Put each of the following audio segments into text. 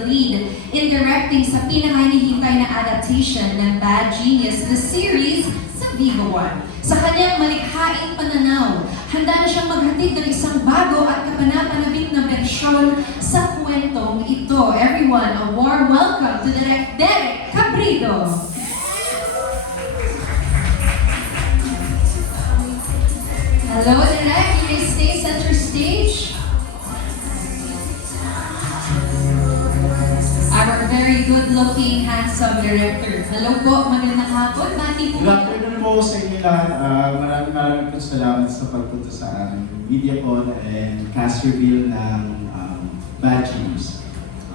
the lead in directing sa pinakahinihintay na adaptation ng Bad Genius, the series sa Viva One. Sa kanyang malikhaing pananaw, handa na siyang maghatid ng isang bago at kapanapanabik na bersyon sa kwentong ito. Everyone, a warm welcome to Direk Derek Cabrido. Hello, Direk. You may stay center stage. Our very good-looking, handsome director. Hello po, magandang hapon. Mati po. Good afternoon po sa inyo lahat. Maraming po salamat sa pagpunta sa MediaCon and cast reveal ng Bad Genius.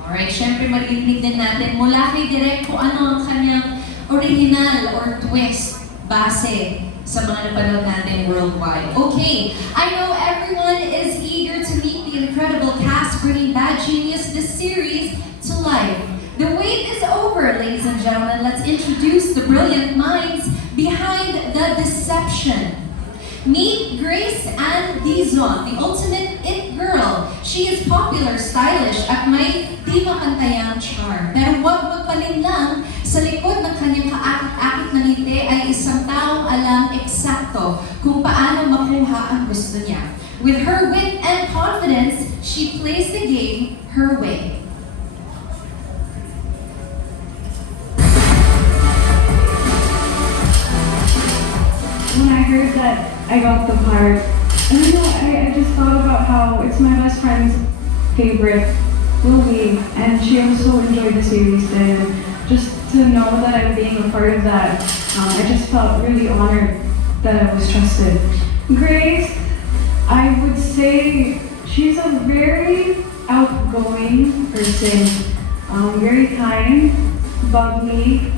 Alright, syempre marinig din natin mula kay Direk kung ano ang kanyang original or twist base sa mga napanood natin worldwide. Okay, I know everyone is eager to meet the incredible cast bringing Bad Genius, the series, to life. The wait is over, ladies and gentlemen. Let's introduce the brilliant minds behind the deception. Meet Grace Ann Dizon, the ultimate it girl. She is popular, stylish, at may di makantayang charm. Pero huwag magpalinlang, sa likod ng kanyang kaakit-akit na ngiti ay isang taong alam eksakto kung paano makuha ang gusto niya. With her wit and confidence, she plays the game her way. When I heard that I got the part, and I just thought about how it's my best friend's favorite movie, and she also enjoyed the series then. Just to know that I'm being a part of that, I just felt really honored that I was trusted. Grace, I would say she's a very outgoing person, very kind, bubbly.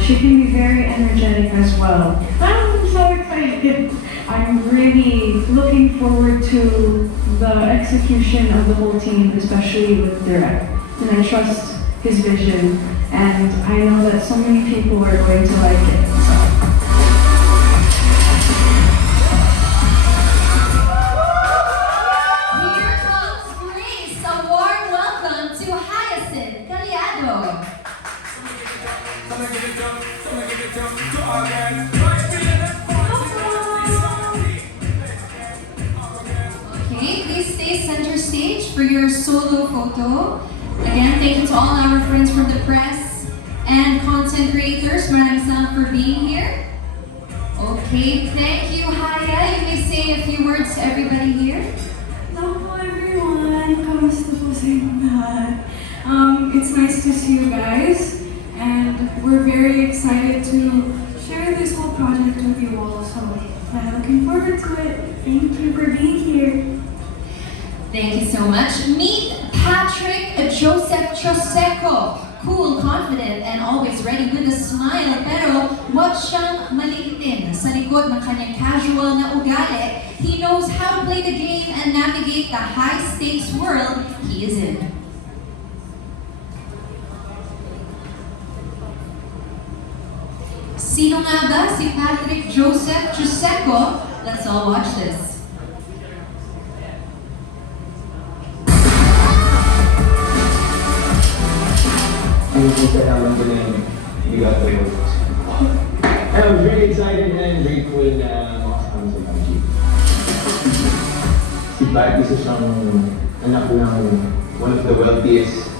She can be very energetic as well. I'm so excited. I'm really looking forward to the execution of the whole team, especially with Derek. And I trust his vision, and I know that so many people are going to like it. Here comes Grace. A warm welcome to Hyacinth Caliado. Okay, please stay center stage for your solo photo. Again, thank you to all our friends from the press and content creators. Maraming salamat for being here. Okay, thank you, Haya. You may say a few words to everybody here. Hello everyone, kamusta po sa inyo lahat? It's nice to see you guys, and we're very excited to share this whole project with you all, so I'm looking forward to it. Thank you for being here. Thank you so much. Meet Patrick Joseph Choseco. Cool, confident, and always ready with a smile. Pero wag siyang maliitin. Sa likod ng kanyang casual na ugali, he knows how to play the game and navigate the high-stakes world he is in. Sino nga ba si Patrick Joseph Choseco? Let's all watch this. I was really excited and grateful na makasama sa PUBG. Si Pat, isa siyang anak ng one of the wealthiest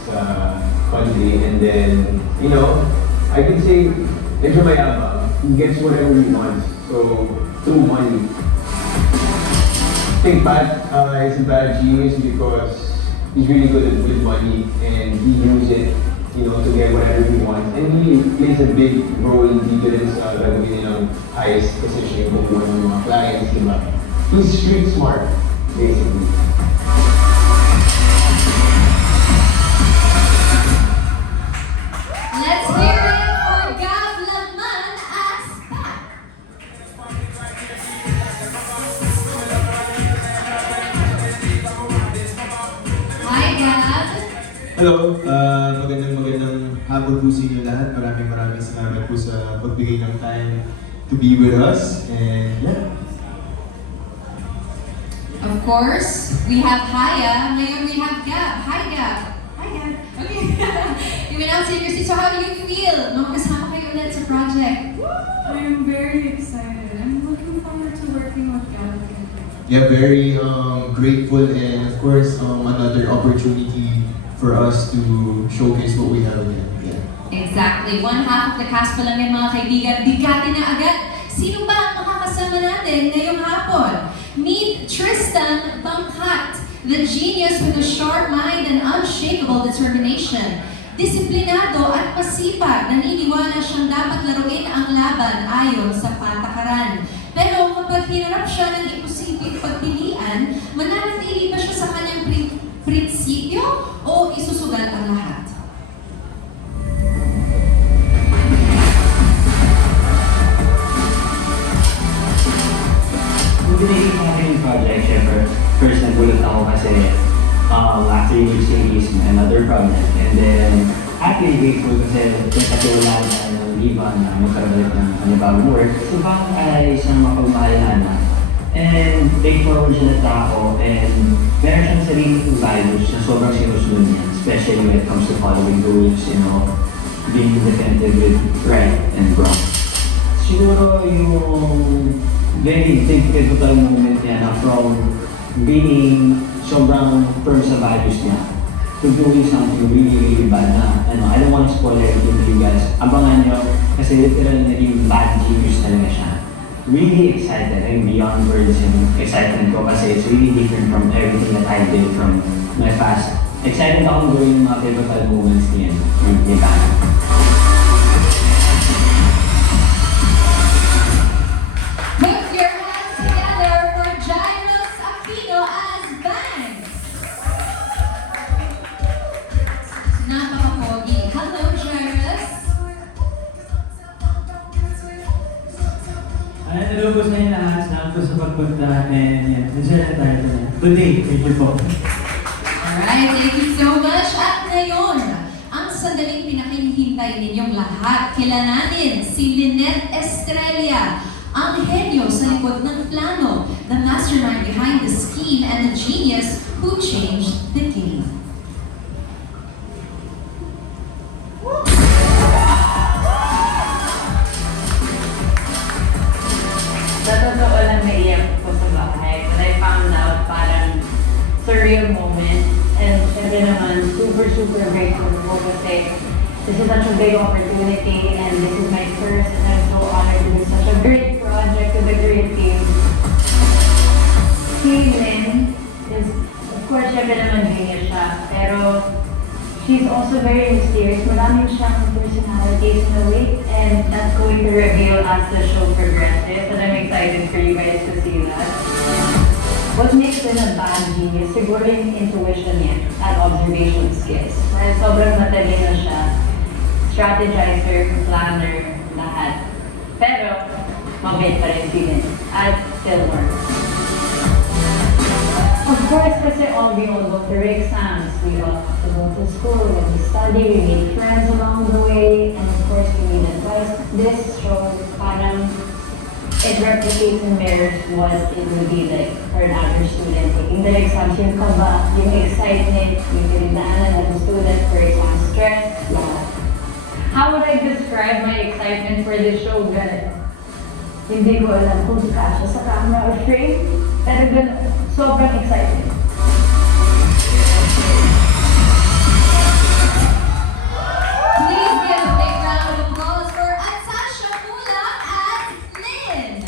country, and then, I can say, medyo mayabang. He gets whatever he wants, so through money. I think Pat is a bad genius because he's really good with money, and he uses it to get whatever he wants. And he plays a big role dito rin sa gagawin ng highest position kung one ng mga clients, diba? He's street smart, basically. Let's hear it for Gab Lagman as Pat. Hi, Gab. Hello, magandang hapon po sa inyo lahat. Maraming salamat po sa pagbigay ng time to be with us. And yeah. Of course, we have Haya. Ngayon we have Gab. Hi, Gab. Hi, Gab. now take your seat. So how do you feel? Nung kasama kayo ulit sa project? I'm very excited. I'm looking forward to working with Galaxy. Yeah, very grateful and of course another opportunity for us to showcase what we have again. Yeah. Exactly. One half of the cast pa lang yan, mga kaibigan. Bigatin na agad. Sino ba ang makakasama natin ngayong hapon? Meet Tristan Bangkat, the genius with a sharp mind and unshakable determination. Disiplinado at masipag, naniniwala siyang dapat laruin ang laban ayon sa patakaran. Pero kapag hinarap siya ng imposibleng pagpilian, mananatili ba siya sa kanyang prinsipyo o isusugal ang lahat? Kung pinili ko natin yung project, syempre, first nagulat ako kasi after yung series, another project. And then, actually grateful kasi nagkatulan tayo ng Liva na magkaroon ng panibagong work. So, baka ay isang mapagmahal na anak. And straightforward siya na tao and meron siyang sariling values na sobrang sinusunod niya. Especially when it comes to following the rules, you know, being definitive with right and wrong. Siguro yung very big pivotal moment niya na from being sobrang firm sa values niya to doing something really, really bad na, I don't want to spoil everything to you guys. Abangan nyo, kasi literal naging bad genius talaga siya. Really excited and beyond words yung excitement ko kasi it's really different from everything that I did from my past. Excited akong gawin yung mga pivotal moments niya. Yung Put your hands together for Jairus Aquino as Bang! Napaka-pogi. Hello, Jairus! Hello po sa inyo lahat. Salamat po sa pagpunta. And yan, deserve na tayo na. Good day. Thank you po. Alright, thank you so much. At ngayon, ang sandaling pinakihintay ninyong lahat, kilalanin si Lynette Estrella, ang henyo sa likod ng plano, the mastermind behind the scheme and the genius who changed the game. Sa totoo lang, naiyak ko sa bahay. When I found out, parang surreal moment. And syempre naman, super grateful po kasi this is such a big opportunity and this is my first and I'm so honored to do such a great project with a great team. Si Lynn is, of course, syempre naman genius siya, pero she's also very mysterious. Maraming siyang personalities in a way, and that's going to reveal as the show progresses. And I'm excited for you guys to see that. What makes Lynn a bad genius? Siguro yung intuition niya at observation skills. Dahil sobrang matalino siya, strategizer, planner, lahat. Pero, mabait pa rin si Lynn at still works. Of course, kasi all we all go through exams. We all have to go to school, we have to study, we meet friends along the way, and of course, we need advice. This show, parang, it replicates and mirrors what it would be like for an average student taking their exams. Yung kaba, yung excitement, yung pinagdaanan of the student for exam stress, lahat. How would I describe my excitement for this show? Ganun. Hindi ko alam kung kasya sa camera or frame, pero ganun. Sobrang excited. Please give a big round of applause for Atsasha Mula as Lynn.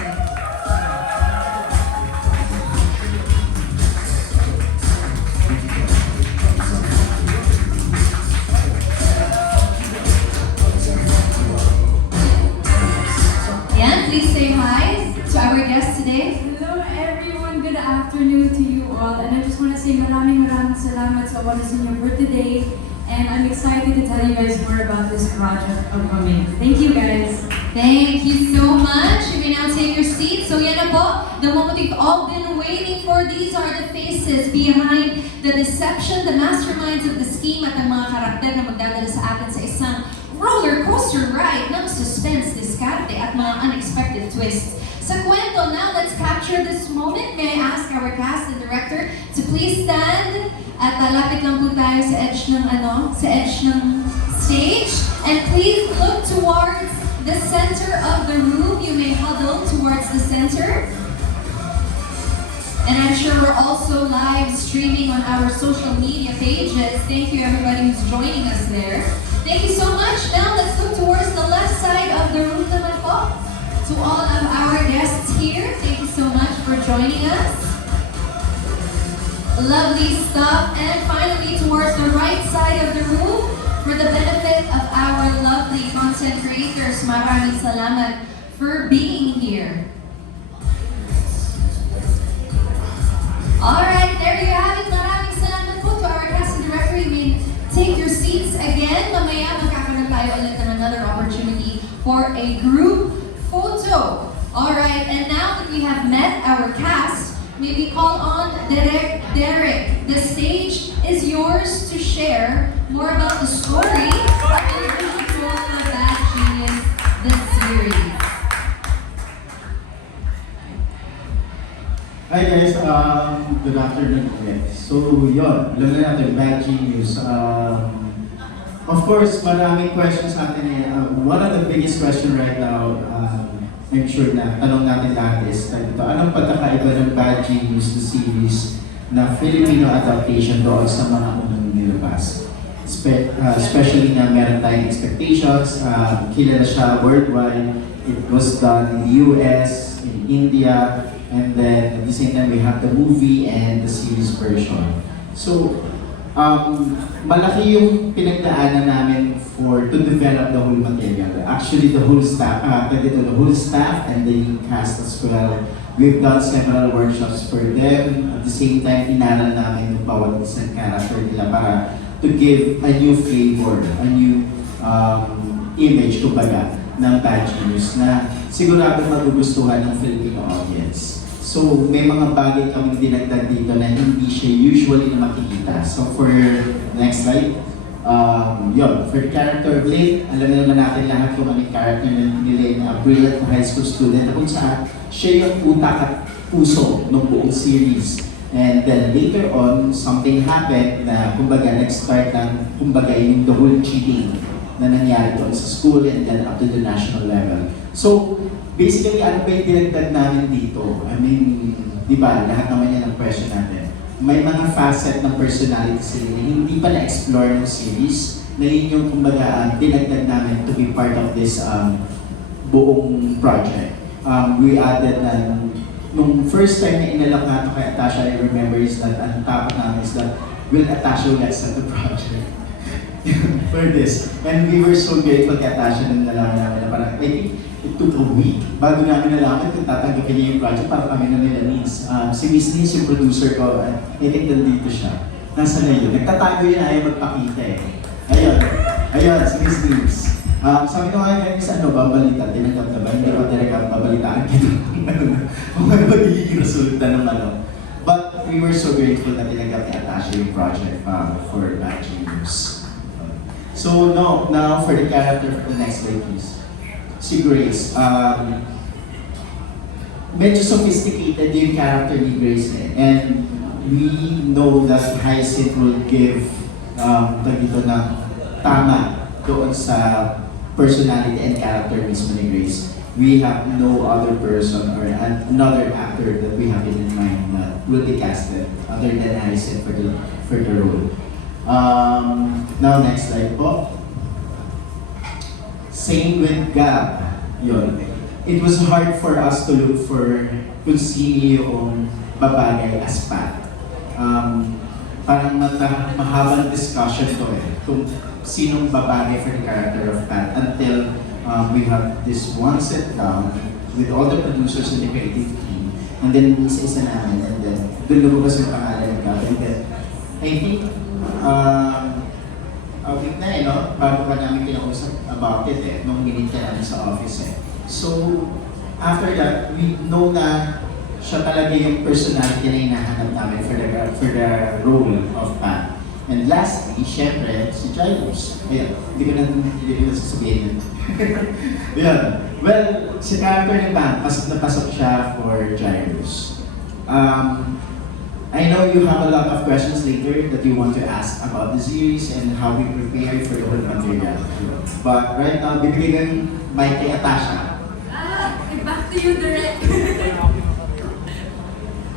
Yan, please say hi to our guest today. Hello everyone, good afternoon to you all. And I just want to say maraming salamat sa oras ninyo for today. And I'm excited to tell you guys more about this project upcoming. Thank you guys. Thank you so much. You may now take your seats. So yan na po, the moment we've all been waiting for. These are the faces behind the deception, the masterminds of the scheme, at ang mga karakter na magdadala sa atin sa isang roller coaster ride ng suspense, diskarte, at mga unexpected twists. Sa kwento, now let's capture this moment. May I ask our cast and director to please stand at lapit lang po tayo sa edge ng stage. And please look towards the center of the room. You may huddle towards the center. And I'm sure we're also live streaming on our social media pages. Thank you everybody who's joining us there. Thank you so much. Now let's look towards the left side of the room naman po. To all of our guests here, thank you so much for joining us. Lovely stuff. And finally, towards the right side of the room, for the benefit of our lovely content creators, maraming salamat for being here. Alright, there you have it. Maraming salamat po to our casting director. You may take your seats again. Mamaya magkakaroon tayo ulit ng another opportunity for a group photo. Alright, and now that we have met our cast, may we call on Derek. The stage is yours to share more about the story of the musical Bad Genius, the series. Hi guys, good afternoon ulit. So yun, alam na natin, Bad Genius. Of course, maraming questions natin eh. One of the biggest question right now, I'm sure na tanong natin lahat is, anong pagkakaiba ng Bad Genius na series na Filipino adaptation doon sa mga unang nilabas? Especially na meron tayong expectations, kilala siya worldwide. It was done in the US, in India, and then at the same time we have the movie and the series version. So, malaki yung pinagdaanan namin to develop the whole material. Actually, the whole staff and the cast as well. We've done several workshops for them. At the same time, inaral namin yung bawat isang character nila para to give a new flavor, a new image, kumbaga, ng Bad Genius na sigurado magugustuhan ng Filipino audience. So, may mga bagay kaming dinagdag dito na hindi siya usually na makikita. So, for next slide, for the character of Lane, alam na naman natin lahat kung anong character ni Lane, a brilliant high school student na kung saan siya yung utak at puso ng buong series. And then later on, something happened na kumbaga nag-start ng kumbaga yung the whole cheating na nangyari doon sa school and then up to the national level. So, basically, ano ba yung dinagdag namin dito? I mean, di ba, lahat naman yan ang question natin. May mga facet ng personality sila na hindi pa na-explore ng series na yun yung kumbaga dinagdag namin to be part of this buong project. We added na nung first time na inalok nga ito kay Atasha, I remember is that ang topic namin is that will Atasha will accept the project for this. And we were so grateful kay Atasha nung nalaman namin na parang, I think it took a week bago namin nalaman kung tatanggapin niya yung project para kami na nila Nins. Si Miss Nins yung producer ko, I think nandito siya. Nasaan na yun? Nagtatago yun, ayaw magpakita eh. Ayun, si Miss Nins. Sabi ko nga ngayon sa babalita, tinanggap na ba? Hindi pa talaga babalitaan kita kung ano magiging resulta ng ano. But we were so grateful na tinanggap ni Atasha yung project for Bad Genius. So now for the character for the next slide please. Si Grace. Medyo sophisticated yung character ni Grace eh. And we know that Hyacinth will give dito na tama doon sa personality and character mismo ni Grace. We have no other person or another actor that we have in mind na will be casted other than Hyacinth for the role. Now next slide po. Same with Gab. Yun. It was hard for us to look for kung sino yung babagay as Pat. Parang mahabang discussion to eh. Kung sinong babagay for the character of Pat until we have this one sit down with all the producers in the creative team and then isa-isa namin and then doon lumabas yung pangalan ng Gab. And then I think a week na eh, no? Bago pa namin kinausap about it eh, nung minute ka namin sa office eh. So, after that, we know na siya talaga yung personality na hinahanap namin for the role of Pat. And lastly, syempre, si Jairus. Ayan, hindi ko na sasabihin yun. Ayan. Well, si character ni Pat, pasok na pasok siya for Jairus. I know you have a lot of questions later that you want to ask about the series and how we prepared for the whole material. But right now, bibigyan mic kay Atasha. Back to you, Direk.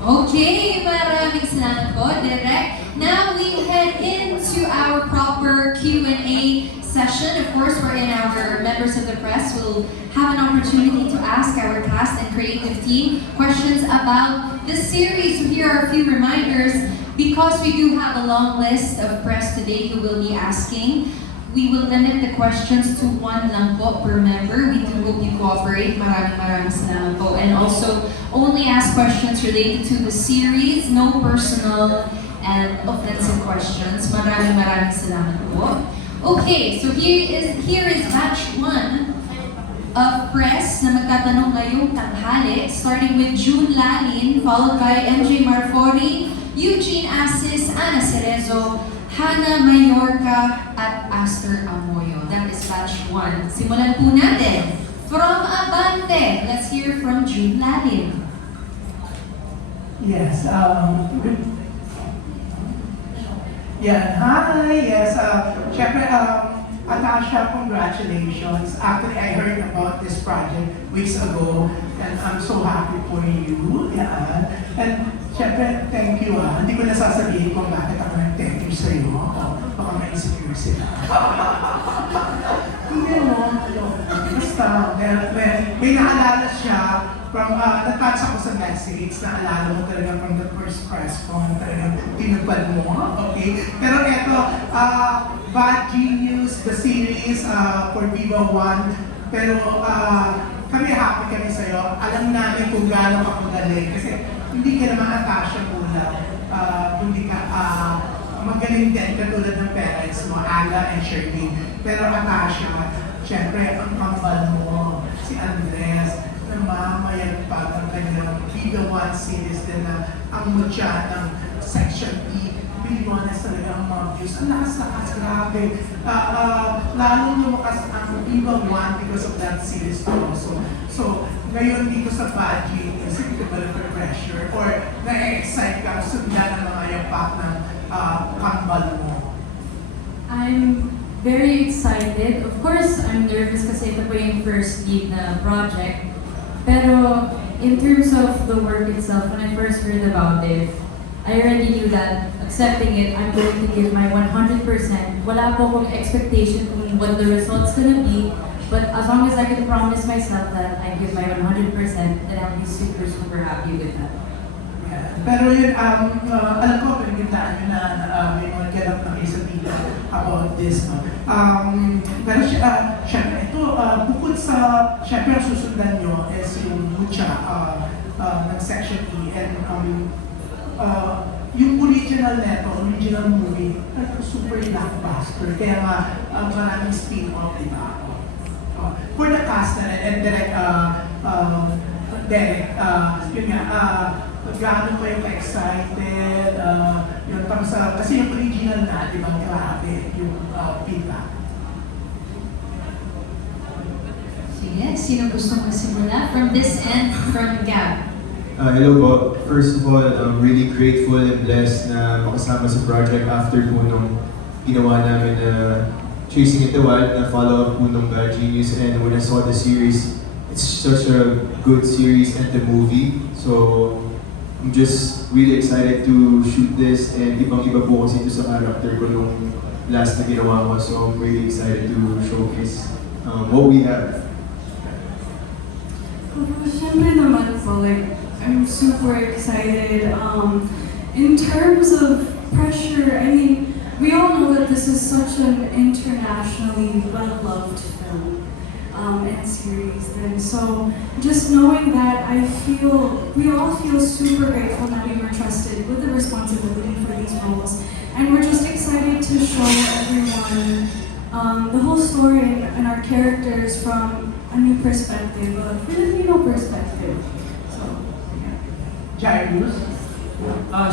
Okay, maraming salamat po, Direk. Now we head into our proper Q&A session. Of course, we're in our members of the press. We'll have an opportunity to ask our cast and creative team questions about the series. So here are a few reminders. Because we do have a long list of press today who will be asking, we will limit the questions to one lang po per member. We do hope you cooperate. Maraming salamat po. And also, only ask questions related to the series, no personal and offensive questions. Maraming salamat po. Okay, so here is batch 1 of press na magtatanong ngayong tanghali, starting with June Lalin, followed by MJ Marfori, Eugene Asis, Ana Cerezo, Hannah Mayorka, at Aster Amoyo. That is batch 1. Simulan po natin. From Abante, let's hear from June Lalin. Yes, yeah, hi, yes, syempre, Atasha, congratulations. Actually, I heard about this project weeks ago, and I'm so happy for you. Yeah. And syempre, thank you. Hindi ko nasasabihin kung bakit ako nag-thank you sa'yo. Baka ma-insecure sila. Hindi mo, basta, may naalala siya from, natouch ako sa message, naalala mo talaga from the first press con, talagang tinupad mo, okay? Pero eto, Bad Genius, the series for Viva One, pero kami happy kami sa'yo. Alam namin kung gaano ka magaling, kasi hindi ka naman Atasha Mula, hindi ka magaling din katulad ng parents mo, Aga and Shirley. Pero Atasha, syempre, ang kambal mo, si Andres, na mamayagpag ang kanyang Viva One series din na ang mutya ng Section E. Bilyones talaga ang mga views. Ang lakas, grabe. Lalong lumakas ang Viva One because of that series also. So, ngayon dito sa Baji, hindi ka ba pressure or na-excite ka sundan ang mga yapak ng kambal mo? I'm very excited. Of course, I'm nervous kasi ito po yung first lead na project. Pero in terms of the work itself, when I first heard about it, I already knew that accepting it, I'm going to give my 100%. Wala po akong expectation kung what the result's gonna be. But as long as I can promise myself that I give my 100%, then I'll be super, super happy with that. Yeah. Pero yun, alam ko, pinagkintaan nyo na may mga ganap na kayo sa video about this. No? Pero syempre, ito, bukod sa, syempre ang susundan nyo is yung Mucha ng Section E. And yung original neto, original movie, super blockbuster. Kaya maraming spin-off, di ba? For the cast na rin, and direct, Derek, yun nga, gaano kayo ka-excited, yun, kasi yung original na, di ba, grabe, yung feedback. Sige, sino gusto magsimula? From this end, from Gab. Hello po. First of all, I'm really grateful and blessed na makasama sa project after po nung ginawa namin na Chasing It the Wild, na follow-up po nung Bad Genius. And when I saw the series, it's such a good series and the movie. So, I'm just really excited to shoot this, and ibang-iba po kasi ito sa character ko nung last na ginawa ko. So, I'm really excited to showcase what we have. Siyempre naman po, like, I'm super excited. In terms of pressure, I mean, we all know that this is such an internationally well-loved film and series. And so, just knowing that, we all feel super grateful that we were trusted with the responsibility for these roles. And we're just excited to show everyone the whole story and our characters from a new perspective, a Filipino perspective. So, yeah. Jairus?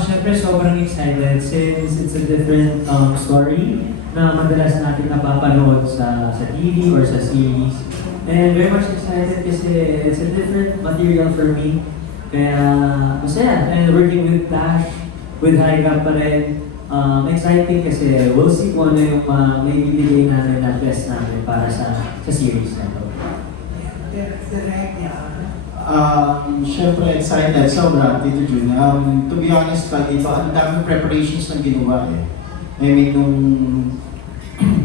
Syempre sobrang excited since it's a different story na madalas natin napapanood sa TV or sa series. And very much excited kasi it's a different material for me. Kaya masaya. And working with Dash, with Hyga pa rin. Exciting kasi we'll see kung ano yung may bibigay namin na best namin para sa series na to. Direct yan. Syempre excited, sobra, Tito Jun. To be honest, dito, ang daming preparations na ginawa eh. I mean,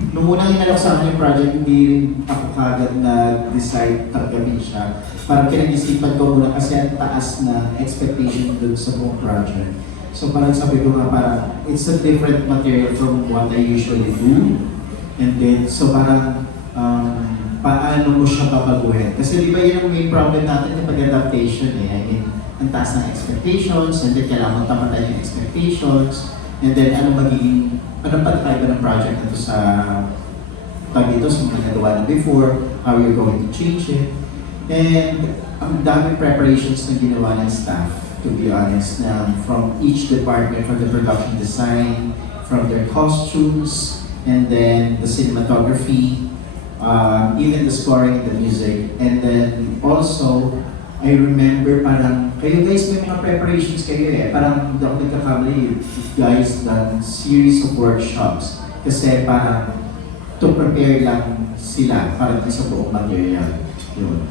nung unang inalok sa akin yung project, hindi rin ako kagad na-decide tanggapin siya. Parang pinag-isipan ko muna kasi ang taas na expectation dun sa buong project. So parang sabi ko nga parang, it's a different material from what I usually do. And then, so parang, paano mo siya babaguhin? Kasi di ba yun ang main problem natin ng pag-adaptation eh. I mean, ang taas ng expectations, and then kailangan tamatan yung expectations, and then ano pagkaiba ng project na to sa dito sa mga nagawa na before, how you're going to change it. And ang daming preparations na ginawa ng staff, to be honest, na from each department, from the production design, from their costumes, and then the cinematography, even the scoring and the music. And then also, I remember parang, kayo guys may mga preparations kayo eh. Parang hindi ako nagkakamali, you guys done series of workshops. Kasi parang to prepare lang sila para sa buong material. Yun.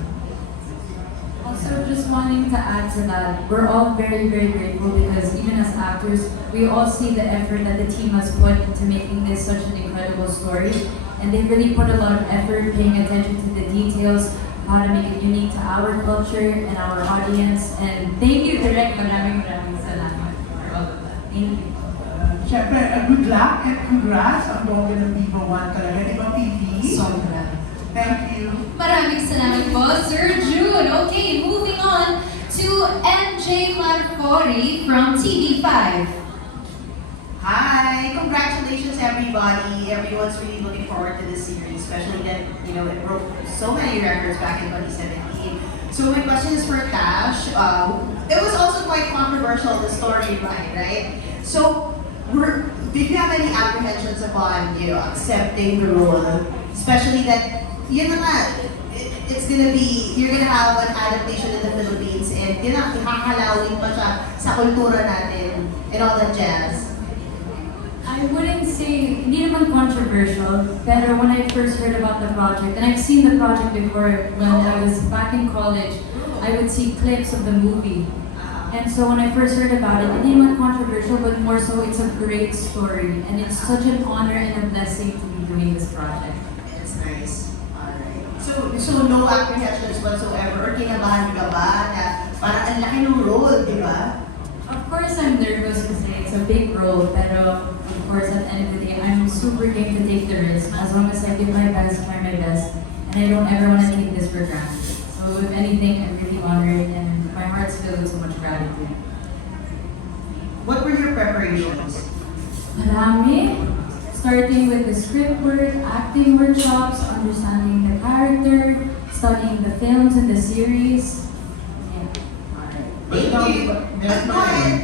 Also, just wanting to add to that, we're all very, very grateful because even as actors, we all see the effort that the team has put into making this such an incredible story. And they really put a lot of effort paying attention to the details, how to make it unique to our culture and our audience. And thank you, Direk. Maraming salamat for all of that. Thank you. Siyempre, good luck and congrats ang buong ng Viva One talaga. Di ba, PP? Sobra. Thank you. Maraming salamat po, Sir Jude. Okay, moving on to MJ Marfori from TV5. Hi! Congratulations everybody! Everyone's really looking forward to this series, especially that, you know, it broke so many records back in 2017. So my question is for Tash. It was also quite controversial, the storyline, right? So, did you have any apprehensions upon, you know, accepting the role? Especially that, yun na nga, it's gonna be, you're gonna have an adaptation in the Philippines and yun na, ikakalawin pa siya sa kultura natin and all that jazz. I wouldn't say, hindi naman controversial, but when I first heard about the project, and I've seen the project before when I was back in college, I would see clips of the movie. And so when I first heard about it, hindi naman controversial, but more so it's a great story. And it's such an honor and a blessing to be doing this project. It's nice. Alright. So no apprehensions whatsoever or kinabahan ka ba na parang ang laki ng role, di ba? Of course I'm nervous kasi it's a big role, pero of course at the end of the day, I'm super game to take the risk as long as I give my best, try my best, and I don't ever want to take this for granted. So if anything, I'm really honored and my heart's filled with so much gratitude. What were your preparations? Marami. Starting with the script work, acting workshops, understanding the character, studying the films and the series. Yeah. Thank you. Meron pa rin.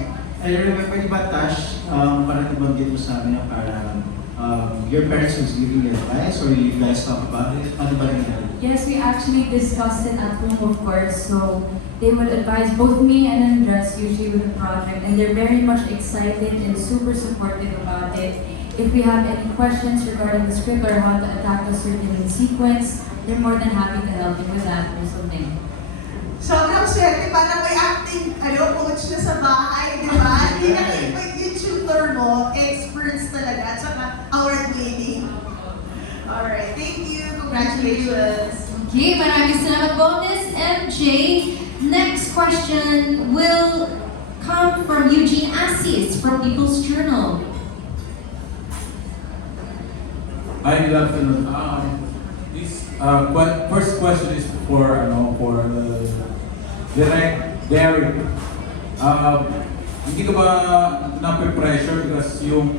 I remember iba, Tash, parang nabanggit mo sa amin na parang your parents was giving you advice or you guys talk about it? Ano ba nangyari? Yes, we actually discussed it at home, of course. So they would advise both me and Andres usually with the project, and they're very much excited and super supportive about it. If we have any questions regarding the script or how to attack a certain sequence, they're more than happy to help me with that or something. Sobrang swerte, parang may acting coach na sa bahay, di ba? Hindi na yung tutor mo, experts talaga, at saka award-winning. Alright, thank you. Congratulations. Okay, maraming salamat po, Miss MJ. Next question will come from Eugene Assis from People's Journal. Hi, good afternoon. This first question is for Direk Derek. Hindi ka ba na-pressure because yung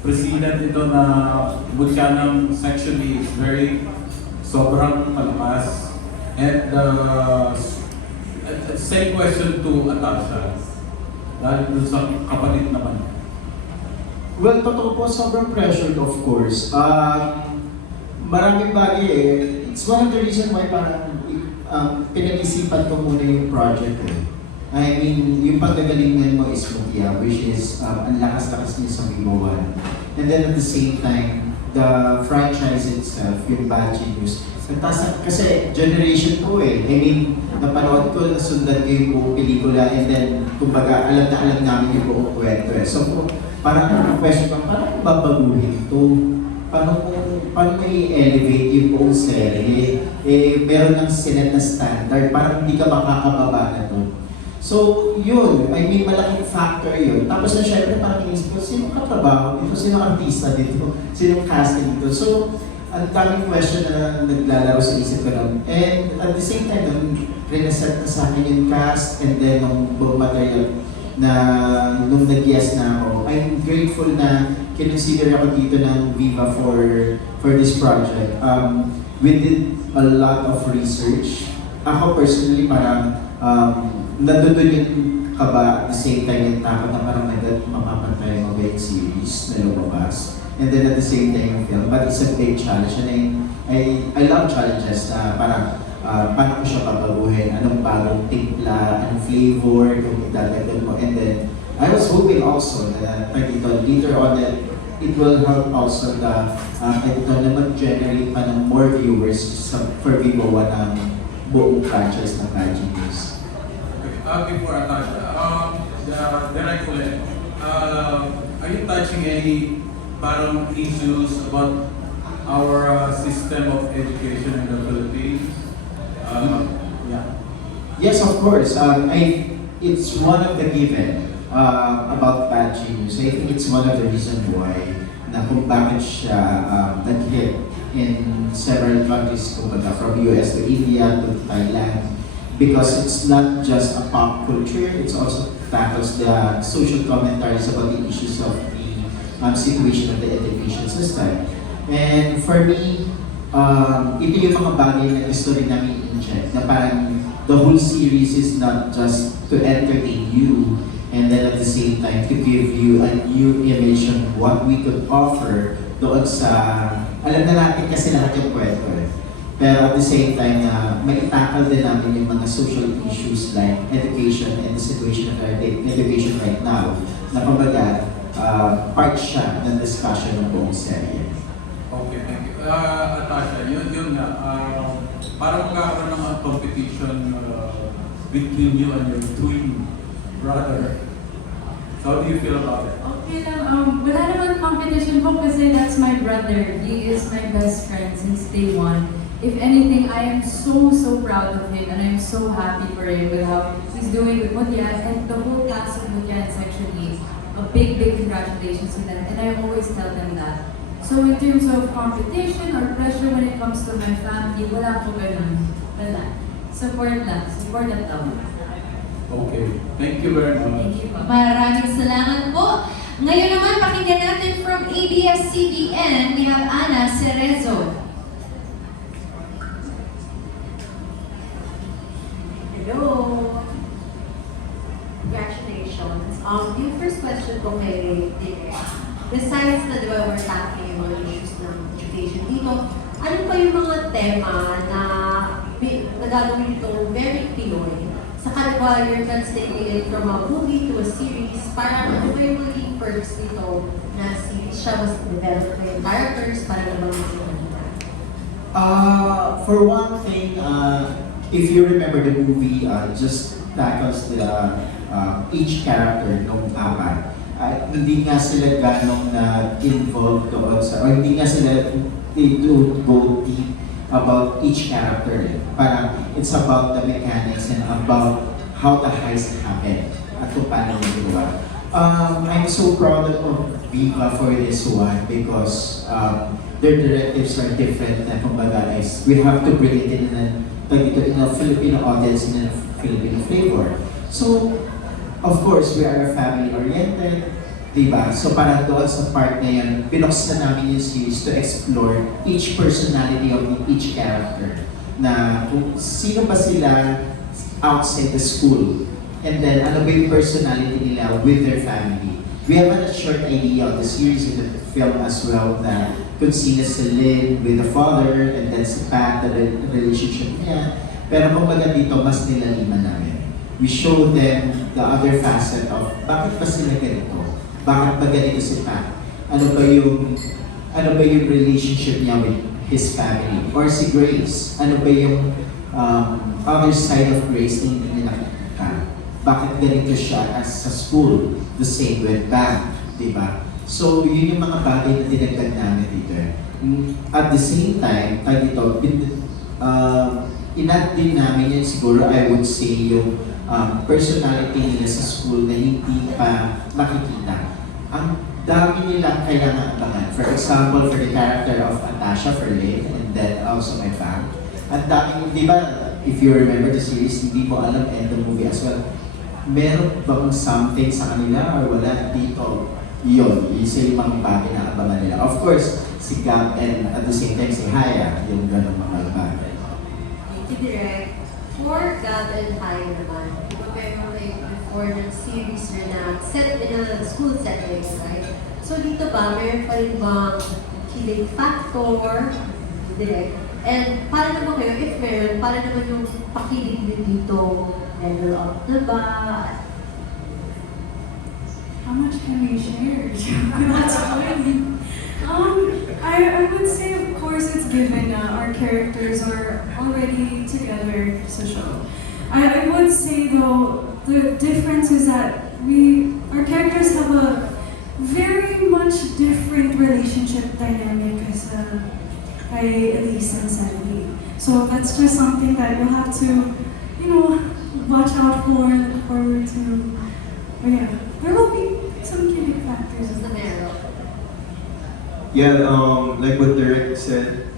president ito na butya ng Section A is very sobrang malakas. And same question to Atasha. Dahil dun sa kapatid naman. Well, totoo po, sobrang pressured of course. Maraming bagay eh. It's one of the reason why parang pinag-isipan ko muna yung project eh. I mean, yung pagkagalingan mo is Mutia, which is ang lakas-lakas niya sa Vivo 1. And then at the same time, the franchise itself, yung Bad Genius, kasi generation ko eh. I mean, napanood ko, nasundan ko yung buong pelikula, and then, kumbaga, alam na alam namin yung buong kwento eh. So, parang ang question ko, paano babaguhin ito? Paano may elevate yung buong serye? Meron ng sinet na standard, parang hindi ka makakababa na to. So, yun, I mean, malaking factor yun. Tapos na syempre, parang inisip ko, sino katrabaho dito? Sino artista dito? Sino casting dito? So, ang daming question na naglalaro sa isip ko nun. And at the same time, nung renaset na sa akin yung cast and then yung buong material na nung nag-yes na ako, I'm grateful na kinonsider ako dito ng Viva for this project. We did a lot of research. Ako personally, parang nandun yung kaba at the same time yung takot na parang mapapantay mo ba yung series na lumabas. And then at the same time yung film. But it's a big challenge and I love challenges na parang paano ko siya papaguhin, anong bagong timpla, anong flavor, kung idadagdag mo. And then I was hoping also na later on that it will help also the na mag-generate pa ng more viewers for Vivo 1 ng buong franchise ng Bad Genius. Before Natasha, directly, are you touching any parang issues about our system of education in the Philippines? Yeah. Yes, of course. It's one of the given about Bad Genius. I think it's one of the reasons why na kung bakit siya nag-hit in several countries, kumbaga from US to India to Thailand. Because it's not just a pop culture, it also tackles the social commentaries about the issues of the situation of the education system. And for me, ito yung mga bagay na gusto rin namin i-inject, na parang the whole series is not just to entertain you, and then at the same time to give you a new image of what we could offer doon sa, alam na natin kasi lahat yung kwento eh. Pero at the same time na mai-tackle din namin yung mga social issues like education and the situation of our education right now, na kumbaga part siya ng discussion ng buong serye. Okay, thank you. Natasha, yun nga, parang magkakaroon ng competition between you and your twin brother. So how do you feel about it? Okay lang, wala naman competition po kasi that's my brother. He is my best friend since day one. If anything, I am so proud of him and I'm so happy for him with how he's doing with Mutias, and the whole cast of Mutias actually a big congratulations to them, and I always tell them that. So in terms of competition or pressure when it comes to my family, wala po ganun. Wala. Support lang. Support at love. Okay, thank you very much. Thank you po. Maraming salamat po. Ngayon naman, pakinggan natin from ABS-CBN, we have Ana Cerezo. Hello! Congratulations. Yung first question ko kay Direk, besides na di ba we're tackling yung mga issues ng education dito, ano pa yung mga tema na nagagawin itong very Pinoy? Sa kalwa, you're translating it from a movie to a series, para ano ba yung magiging perks dito na series siya was developed by characters para naman magiging For one thing, if you remember the movie, just tackles the each character ng apat. Hindi nga sila ganong na-involved doon sa, or hindi nga sila go deep about each character. Parang it's about the mechanics and about how the heist happened at kung paano yung ginawa. I'm so proud of Viva for this one because their directives are different na kumbaga is we have to bring it in a Filipino audience in a Filipino flavor. So, of course, we are family-oriented, diba? So parang doon sa part na yun, pinuksan namin yung series to explore each personality of each character. Na kung sino ba sila outside the school, and then ano ba yung personality nila with their family. We have a short idea of the series in the film as well na kung sino si Lynn with the father, and then si Pat, the relationship niya. Pero kumbaga dito, mas nilaliman namin. we show them the other facet of bakit ba sila ganito? Bakit ba ganito si Pat? Ano ba yung relationship niya with his family? Or si Grace, ano ba yung other side of Grace na hindi nila nakikita? Bakit ganito siya as sa school? The same with Bam, di ba? So, yun yung mga bagay na dinagdag namin dito. At the same time, inat din namin yun siguro, I would say, yung personality nila sa school na hindi pa makikita. Ang dami nilang kailangan abangan. For example, for the character of Natasha, for Liv, and then also my fam. Ang dami, di ba, if you remember the series, hindi mo alam and the movie as well. Meron bang something sa kanila or wala dito? Yun, isa yung mga bagay na abangan nila. Of course, si Gab and at the same time si Haya, yung ganong mga bagay. Thank you, Direk. For Gab and Haya naman, pero like before the series na set in a school setting, right? So dito ba, meron pa rin bang kilig factor? Direk. And para naman kayo, if meron, para naman yung pakilig din dito, level up na ba? How much can we share? That's fine. I would say, of course, it's given. Our characters are already together to show. I would say, though, the difference is that our characters have a very much different relationship dynamic as kay Elise and Sandy. So that's just something that you'll have to, watch out for and look forward to. But yeah, there will be some kidding factors. Sa meron. Yeah, like what Derek said,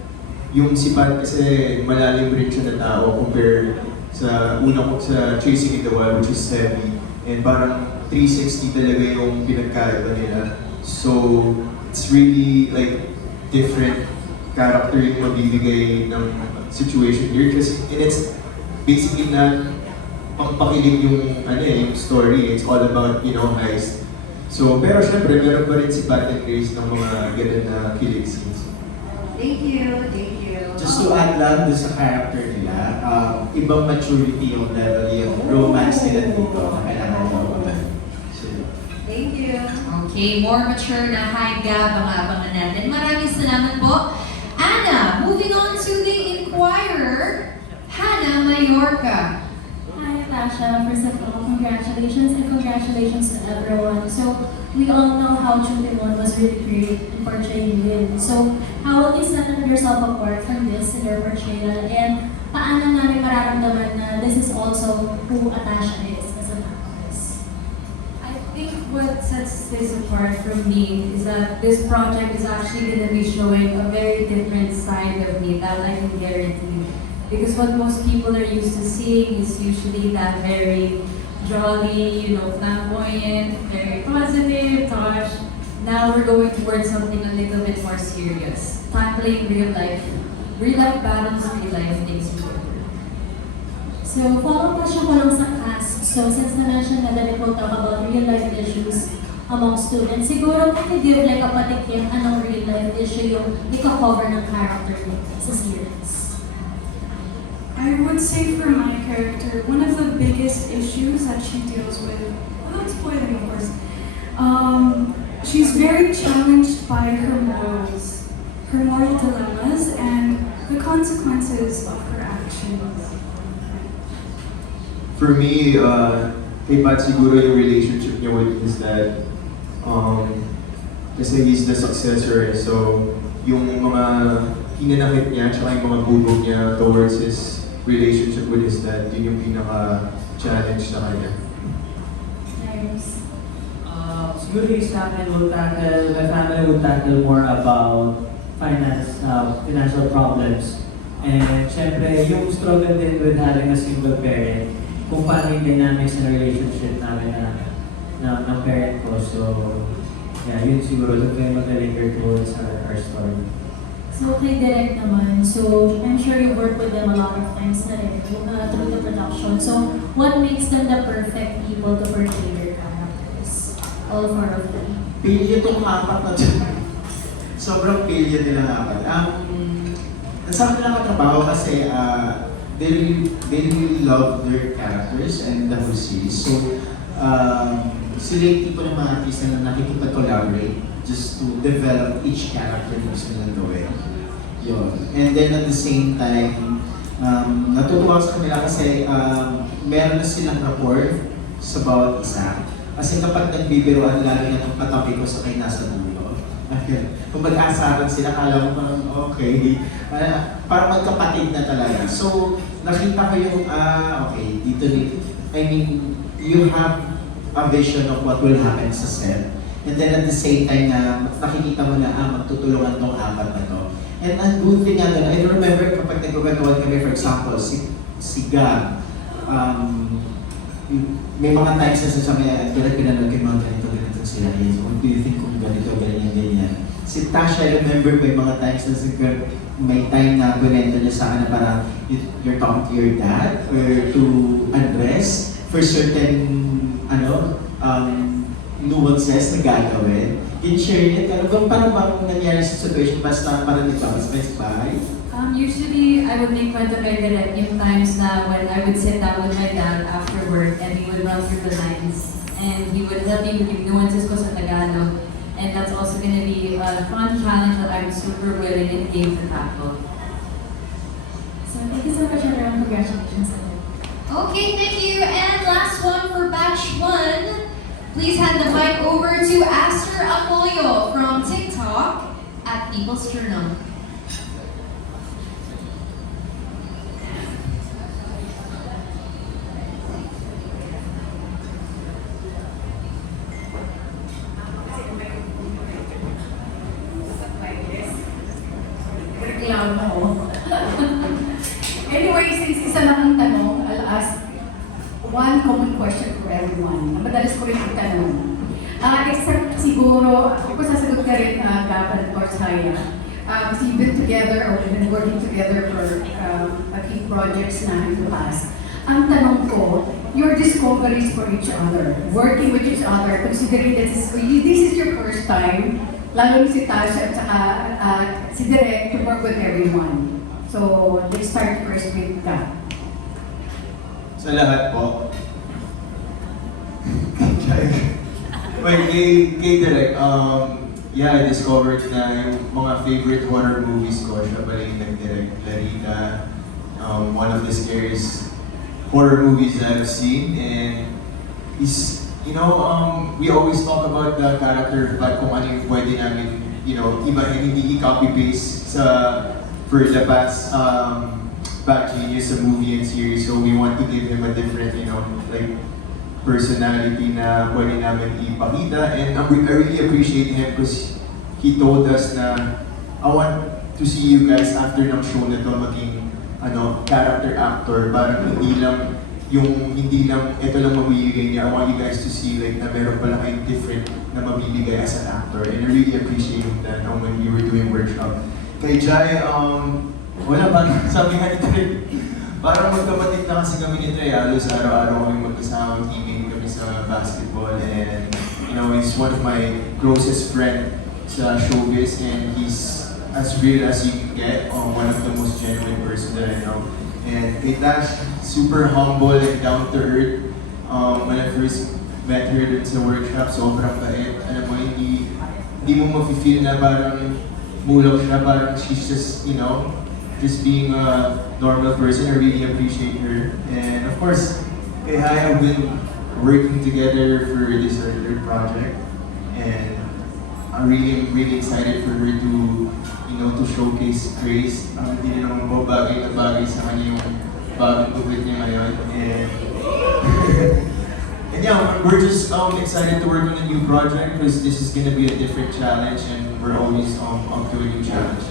yung si Pat kasi malalim rin siya na tao compare sa unang sa Chasing in the Wild, which is Sebi. And parang 360 talaga yung pinagkaiba nila. So, it's really like different character yung mabibigay ng situation here. Kasi it's basically not pangpakilig yung yung story. It's all about, heist. So, pero syempre, meron pa rin si Pat and Grace ng mga ganun na kilig scenes. Thank you, thank you. Just to add lang doon sa character nila, ibang maturity yung level, yung romance nila dito na kailangan mo abangan. Thank you. Okay, more mature na high gab ang abangan natin. Maraming salamat po. Anna, moving on to the Inquirer, Hannah Mayorga. Hi, Natasha. First of all, congratulations and congratulations to everyone. So, we all know how Chumimon was really great in portraying Lynn. So, how will you set yourself apart from this in your portrayal? And paano namin mararamdaman na this is also who Natasha is as an actress? I think what sets this apart from me is that this project is actually going to be showing a very different side of me, that I can guarantee. Because what most people are used to seeing is usually that very jolly, flamboyant, very positive, Tosh. Now we're going towards something a little bit more serious. Tackling real life battles, real life things. So, follow question ko lang sa cast. So, since na-mention na that it will talk about real life issues among students, siguro can you give like a patikim anong real life issue yung ika-cover ng character niyo sa series? I would say for my character, one of the biggest issues that she deals with, without spoiling of course, she's very challenged by her morals, her moral dilemmas, and the consequences of her actions. For me, kay Pat siguro yung relationship niya with his dad. Kasi he's the successor, so yung mga hinanakit niya, tsaka yung mga bulog niya towards his relationship with his dad, yun yung pinaka-challenge sa kanya. Nice. Siguro yung sa akin, my family will tackle more about financial problems. And syempre, yung struggle din with having a single parent, kung paano yung dynamics ng relationship namin ng parent ko. So, yeah, yun siguro doon kayo mag-linger towards our story. So, kay Direk naman, so I'm sure you work with them a lot of times na rin through the production. So, what makes them the perfect people to portray their characters? All four of them. Pilya itong apat na dyan. Sobrang pilya nila apat. Ang sabi lang katrabaho kasi they really love their characters and the whole series. So, sila yung tipo ng mga artista na nakikipag-collaborate just to develop each character na gusto nilang gawin. Yun. And then at the same time, natutuwa sa kanila kasi meron na silang rapport sa bawat isa. Kasi kapag nagbibiroan, lalo na itong katabi ko sa kay nasa dulo. Kung mag-aasaran sila, kala mo parang okay. Parang magkapatid na talaga. So, nakita ko yung, okay, dito, I mean, you have a vision of what will happen sa set. And then at the same time na nakikita mo na, magtutulungan tong apat na to. And ang good thing nga doon, I remember kapag nagkukwentuhan kami, for example, si Gab, may mga times na sasabi, pinanood kayo mga ganito sila. Do you think kung ganito, ganyan. Si Tasha, I remember may mga times na may time na kwento niya sa akin na parang you're talking to your dad or to Andres for certain nuances na gagawin. Can you share it? Parang bang nangyari sa situation basta parang ito, basta bahay? Usually, I would make fun of Margaret yung times na when I would sit down with my dad after work and he would run through the lines and he would help me with yung nuances ko sa Tagalog. And that's also going to be a fun challenge that I'm super willing and game to tackle. So thank you so much, everyone. Congratulations. Okay, thank you. And last one for batch 1. Please hand the mic over to Aster Amoyo from TikTok at People's Journal. Anyway, since isa lang ang tanong, I'll ask one common question for everyone. Madalas ko rin yung tanong. Except siguro, ako sasagot ka rin, Gab and of course, Haya. Kasi you've been together or you've been working together for a few projects na in the past. Ang tanong ko, your discoveries for each other, working with each other, considering that this is your first time, lalo si Tasha at saka si Direk to work with everyone. So, let's start first with Gab. Sa lahat po. Wait, kay Direk, yeah, I discovered na yung mga favorite horror movies ko, siya pala yung nag-direct. Larita, one of the scariest horror movies that I've seen, and is, we always talk about the character, but kung ano yung pwede namin, iba, hindi i-copy-paste for the past Back Genius, a movie and series, so we want to give him a different, personality na pwede namin ipakita, and I really appreciate him because he told us na I want to see you guys after ng show na to maging character actor, parang hindi lang ito lang mabibigay niya. I want you guys to see na meron pala kayong different na mabibigay as an actor, and I really appreciate that when we were doing workshop. Kay Jai, wala pa, sabi nga nito rin, parang magkapatid na kasi kami nito halos araw-araw kami magkasamang teaming kami sa basketball, and he's one of my closest friend sa showbiz, and he's as real as you can get, one of the most genuine person that I know. And kay Tash, super humble and down to earth. When I first met her dun sa workshop, sobrang bait. Alam mo, hindi mo mafe-feel na parang mulok siya, parang she's just, just being a normal person. I really appreciate her. And of course, kay Haya, we've been working together for this other project. And I'm really excited for her to showcase Grace. Hindi na naman po bagay na bagay sa kanya yung bagong tuglit niya ngayon. And yeah, we're just excited to work on a new project because this is going to be a different challenge, and we're always up to a new challenge.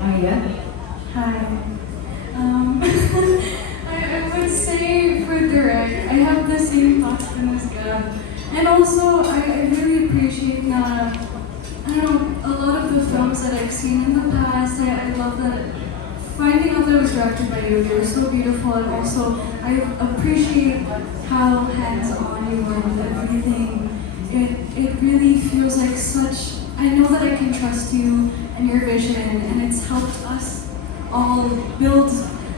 Aya? Hi. I would say for Direk, I have the same thoughts as Gab. And also, I really appreciate na, a lot of the films that I've seen in the past, I love that finding out that it was directed by you, they were so beautiful, and also I appreciate how hands-on you were with everything. It really feels like such, I know that I can trust you and your vision, and it's helped us all build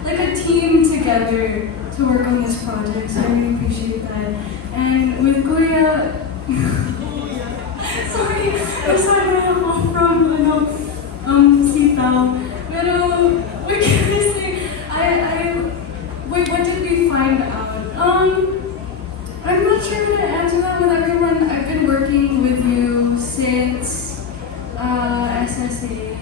like a team together to work on this project. So I really appreciate that. And with Kuya, sorry, I'm sorry ako from Sitaw. Pero what can I say? Wait, what did we find out? I'm not sure how to answer that with everyone. I've been working with you since SSA,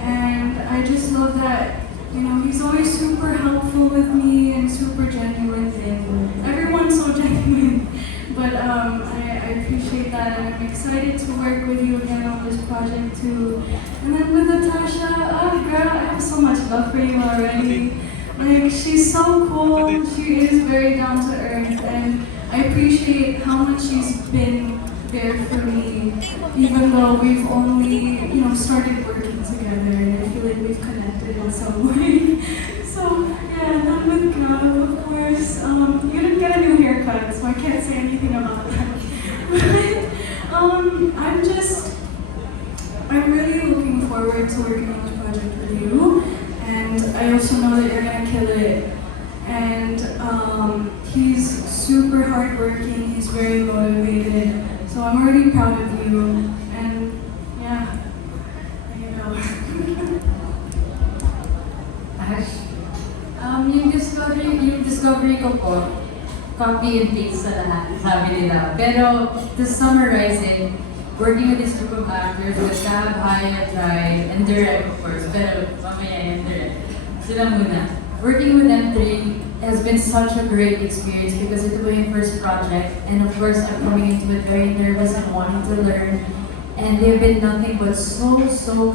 and I just love that, you know, he's always super helpful with me and super genuine, and everyone's so genuine. But I appreciate that, and I'm excited to work with you again on this project too. And then with Natasha, oh girl, I have so much love for you already. Like, she's so cool, she is very down to earth, and I appreciate how much she's been there for me, even though we've only, you know, started working together, and I feel like we've connected in some way. So, yeah, and then with Gav, of course, you didn't get a new haircut, so I can't say anything about that. But, I'm really looking forward to working on this project with you, and I also know that you're gonna kill it. And he's super hardworking, he's very motivated, so I'm already proud of you. And yeah, there you go. Ash? Yung discovery ko po, copy and paste sa lahat, sabi nila. Pero to summarize it, working with this group of actors, with Gab, Haya, Drive, and Direct, of course, pero mamaya yung Direct. Sila muna. Working with them three has been such a great experience because ito was my first project, and of course I'm coming into it very nervous and wanting to learn. And they've been nothing but so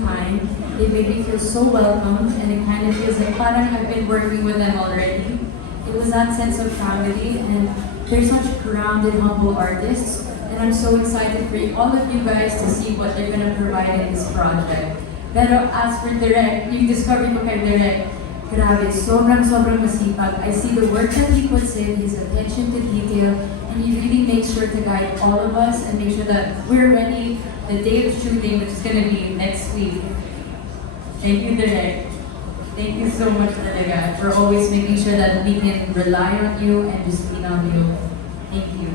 kind. They made me feel so welcome, and it kind of feels like parang I've been working with them already. It was that sense of family, and they're such grounded, humble artists. And I'm so excited for all of you guys to see what they're gonna provide in this project. Pero as for Direct, yung discovery ko kay Direct, grabe, sobrang masipag. I see the work that he puts in, his attention to detail, and he really makes sure to guide all of us and make sure that we're ready the day of shooting, which is gonna be next week. Thank you, Direct. Thank you so much, talaga, for always making sure that we can rely on you and just lean on you. Thank you.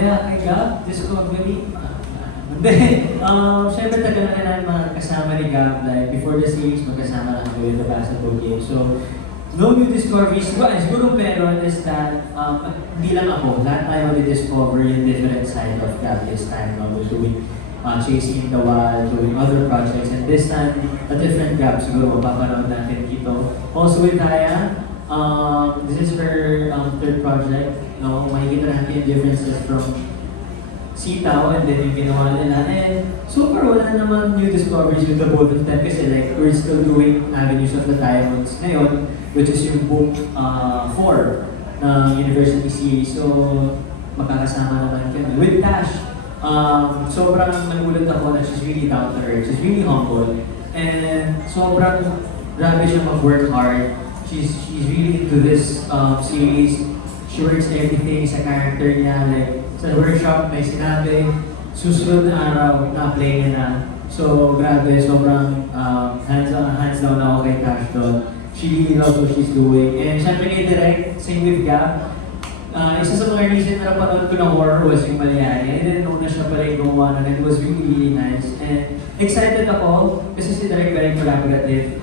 Yeah, I got discovery. Hindi. Siyempre tagal na namin magkasama ni Gab. Like, before the series, magkasama lang kami with the basketball game. So, no new discoveries. Siguro meron is that, hindi lang ako. Lahat tayo discover yung different side of Gab this time. We're doing Chasing the Wild, doing other projects. And this time, a different Gab. Siguro mapapanood natin dito. Also with Kaya, this is her third project. No, makikita natin yung differences from Sitaw and then yung ginawa nila. And so far, wala naman new discoveries with the both of them kasi like we're still doing Avenues of the Diamonds ngayon, which is yung book 4 ng University series. So, makakasama naman kami. With Tash, sobrang nagulat ako na she's really down to earth. She's really humble. And sobrang grabe siya mag-work hard. She's really into this series. She works everything sa character niya. Like, sa workshop, may sinabi, susunod na araw, na-play niya na. So, grabe, sobrang hands down ako kay Tash doon. She really loves what she's doing. And syempre kay Direct, same with Gab. Isa sa mga reason na napanood ko ng horror was yung Malayani. And then, nung na siya pala yung gumawa na, it was really nice. And excited ako, kasi si Direct very collaborative.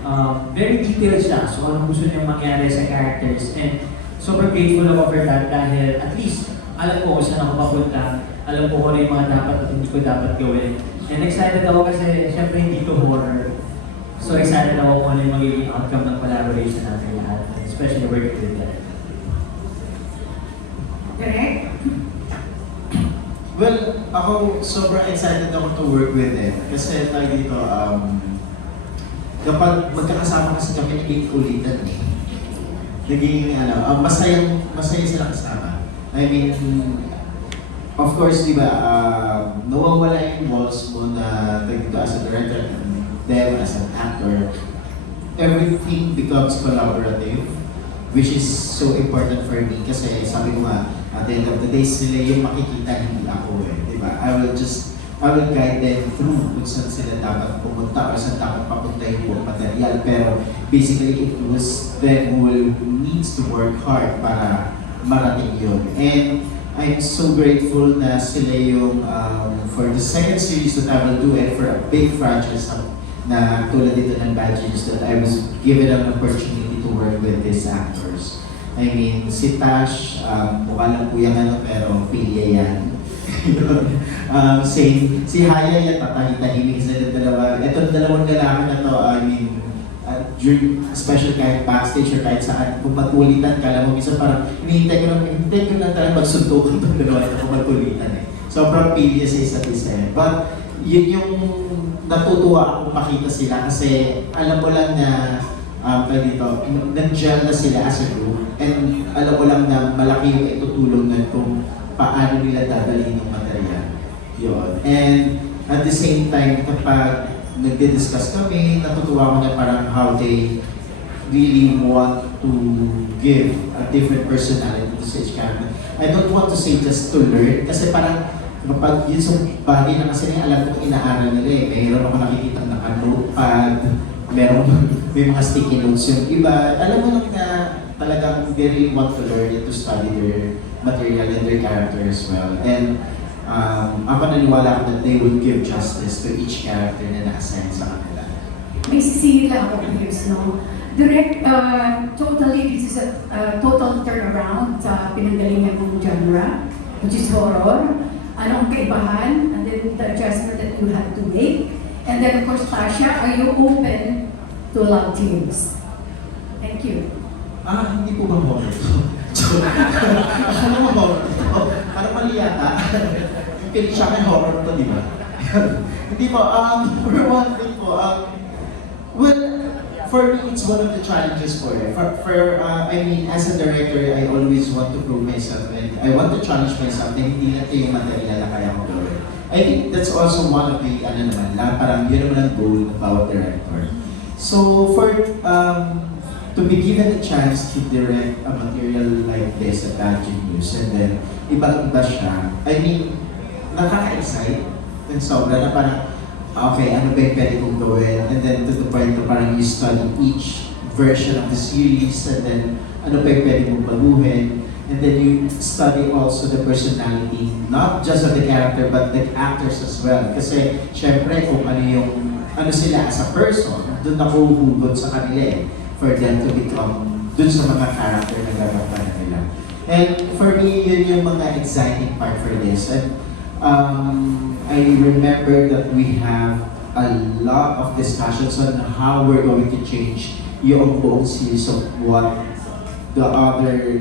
Very detailed siya, so anong gusto niyang mangyari sa characters. And sobrang grateful ako for that dahil at least alam ko kung saan ako papunta, alam ko kung ano yung mga dapat at hindi ko dapat gawin. And excited ako kasi syempre hindi to horror. So excited ako kung ano yung magiging outcome ng collaboration natin lahat, especially working with them. Direct? Well, ako sobrang excited ako to work with them. Kasi tayo dito, kapag magkakasama kasi kami, naging kulitan eh. Naging masaya sila kasama. I mean, of course, di ba, nawawala yung walls mo na dito as a director and them as an actor. Everything becomes collaborative, which is so important for me kasi sabi ko nga, at the end of the day, sila yung makikita, hindi ako eh. Di ba? I will just I will guide them through kung saan sila dapat pumunta or saan dapat papunta yung buong material. Pero basically, it was them who needs to work hard para marating yun. And I'm so grateful na sila yung for the second series that I will do and for a big franchise na tulad dito ng Bad Genius that I was given an opportunity to work with these actors. I mean, si Tash, mukha lang po yung ano, pero pilya yan. Same, si Haya yan, tatahimik sila dalawa. Itong dalawang lalaki na to, I mean, during, especially kahit backstage or kahit saan, kung magkulitan ka, alam mo, minsan parang hinihintay ko lang talagang magsuntukan itong dalawa ito kung magkulitan eh. Sobrang pilya sa isa't isa eh. But, yun yung natutuwa akong makita sila kasi alam mo lang na dito, nandiyan na sila as a group and alam mo lang na malaki yung itutulong na kung paano nila dadalhin ng material. Yun. And at the same time, kapag nagdi-discuss kami, natutuwa ko na parang how they really want to give a different personality to each character. I don't want to say just to learn, kasi parang kapag yun sa bagay na kasi alam ko inaaral nila eh. Mayroon ako nakikita naka-notepad, may mga sticky notes yung iba. Alam mo lang na talagang they really want to learn and to study their material and their character as well. And ako naniwala ko that they will give justice to each character na na-assign sa kanila. May sisingit lang ako, Chris, no? Direct, totally, this is a total turnaround sa pinanggalingan ng genre, which is horror. Anong kaibahan, and then the adjustment that you had to make. And then, of course, Tasha, are you open to love teams? Thank you. Hindi po ba horror to? Akala mo horror to? Parang mali yata. Yung pinisya kay horror to, di ba? Hindi po, for one thing po, well, for me, it's one of the challenges for it. I mean, as a director, I always want to prove myself and I want to challenge myself na hindi lang yung material na kaya ko gawin. I think that's also one of the, parang yun naman ang goal ng bawat director. So, to be given a chance to direct a material like this at Bad Genius, and then ibang-iba siya, I mean, nakaka-excite and sobra na parang, okay, ano ba yung pwede kong gawin? And then to the point na parang you study each version of the series, and then ano ba yung pwede mong baguhin? And then you study also the personality, not just of the character, but the actors as well. Kasi, syempre, kung ano sila as a person, doon ako hugot sa kanila eh, for them to become dun sa mga character na gagawin nila. And for me, yun yung mga exciting part for this. And I remember that we have a lot of discussions on how we're going to change yung buong series of what the other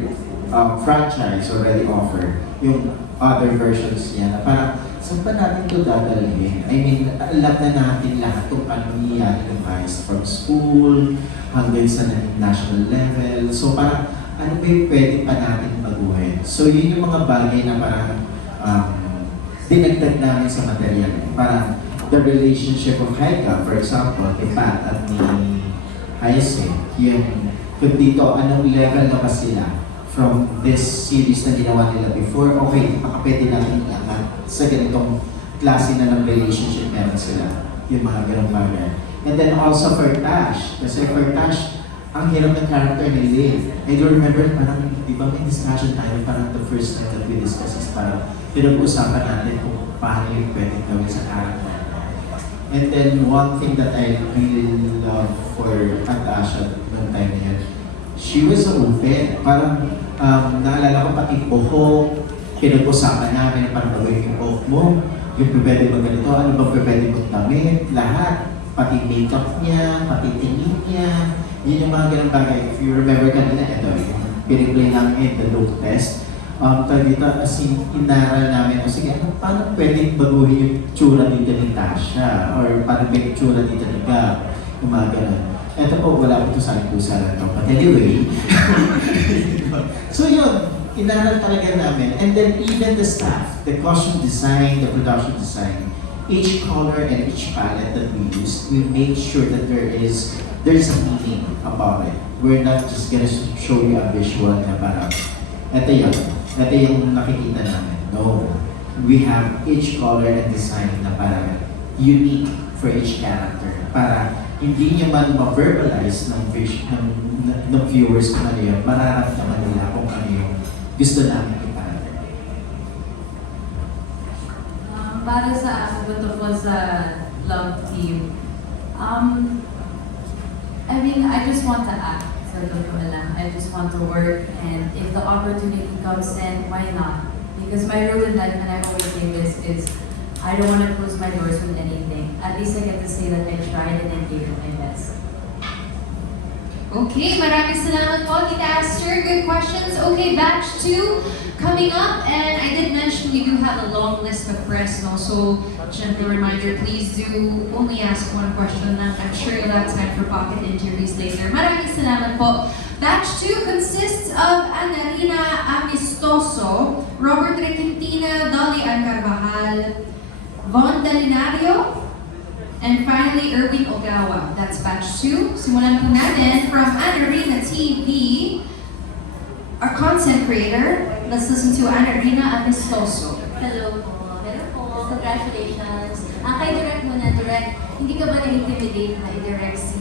franchise already offer. Yung other versions niya na parang saan pa natin ito dadalhin? I mean, alam na natin lahat kung ano nangyayari ng Vice from school hanggang sa national level. So parang ano ba yung pwede pa natin baguhin? So yun yung mga bagay na parang dinagdag namin sa material. Parang the relationship of Haika, for example, ni Pat at ni Hayase, yung kung dito, anong level na ba sila from this series na ginawa nila before, okay, baka pwede natin iangat sa ganitong klase na ng relationship meron sila. Yung mga ganong bagay. And then also for Tash, kasi for Tash, ang hirap ng character ni Lynn. I do remember, parang, di ba may discussion tayo, parang the first time that we discuss is parang pinag-usapan natin kung paano yung pwede gawin sa character. And then one thing that I really love for Tasha noong time na yun, she was so open. Parang naalala ko pati buhok, pinag-usapan namin na parang gawin yung buhok mo, yung pwede mo ganito, ano ba pwede mo damit, lahat. Pati makeup niya, pati tingin niya, yun yung mga ganang bagay. If you remember kanina, ito, piniplay namin the look test. Dito, as in, inaral namin, sige, paano pwede baguhin yung tsura dito ni Tasha? Or paano pwede yung tsura dito ni Gab? Yung mga ganun. Ito po, wala ko ito sa aking pusa lang. But anyway, so yun, inaral talaga namin. And then even the staff, the costume design, the production design, each color and each palette that we use, we make sure that there's a meaning about it. We're not just gonna show you a visual na parang, ito yung nakikita namin. No. we have each color and design na parang unique for each character. Para hindi nyo man ma-verbalize ng viewers kung ano yun, mararamdaman nila kung ano yung gusto namin iparating. Para sa akin, po sa love team, I mean, I just want to act. So, I just want to work, and if the opportunity comes, then why not? Because my rule in life, and I always say this, is I don't want to close my doors with anything. At least I get to say that I tried and I gave it my best. Okay, maraming salamat po, Tita Aster. Good questions. Okay, batch 2 coming up. And I did mention you do have a long list of press, no? So, gentle reminder, please do only ask one question. I'm sure you'll have time for pocket interviews later. Maraming salamat po. Batch 2 consists of Annarina Amistoso, Robert Requintina, Dolly Ann Carvajal, Von Delinario, and finally, Erwin Ogawa. That's batch 2. Simulan po natin from Annarina TV, our content creator. Let's listen to Annarina Amistoso. Hello po. Hello po. Congratulations. Kay Direct muna, Direct, hindi ka ba na-intimidate na i-direct si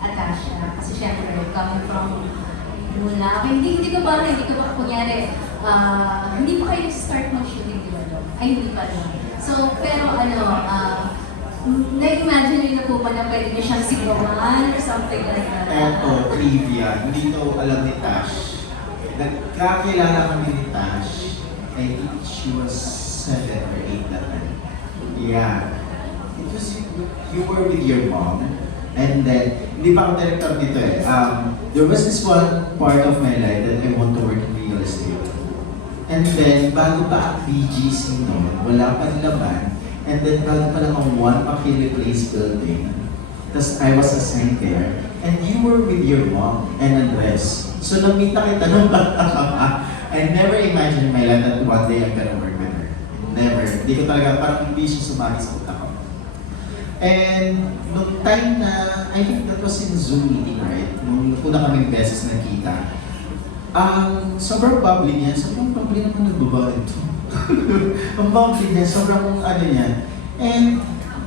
Atasha? Kasi syempre, coming from muna. Hindi ka ba, kunyari, hindi pa kayo start mag-shooting nila doon? Ay, hindi pa doon. So, pero na-imagine nyo na po ba na pwede nyo siyang sigawan or something like that? Eto, trivia. Hindi daw alam ni Tash. Nagkakilala kami ni Tash. I think she was 7 or 8 that time. Yeah. It was, you were with your mom. And then, hindi pa ako director dito eh. There was this one part of my life that I want to work in real estate. And then, bago pa ang BGC noon, wala pa laban. And then, bago pa lang ang One Pakili Place building. Tapos, I was assigned there. And you were with your mom and Andres. So, nag-meet na kita nung bata ka. I never imagined in my life that one day I'm gonna work with her. Never. Hindi ko talaga, parang hindi siya sumali sa utak ko. And, nung time na, I think that was in Zoom meeting, right? Nung una kaming beses nakita. Sobrang bubbly niya. Sobrang bubbly naman nagbabae ito. Ang bubbly niya, sobrang ano niya. And,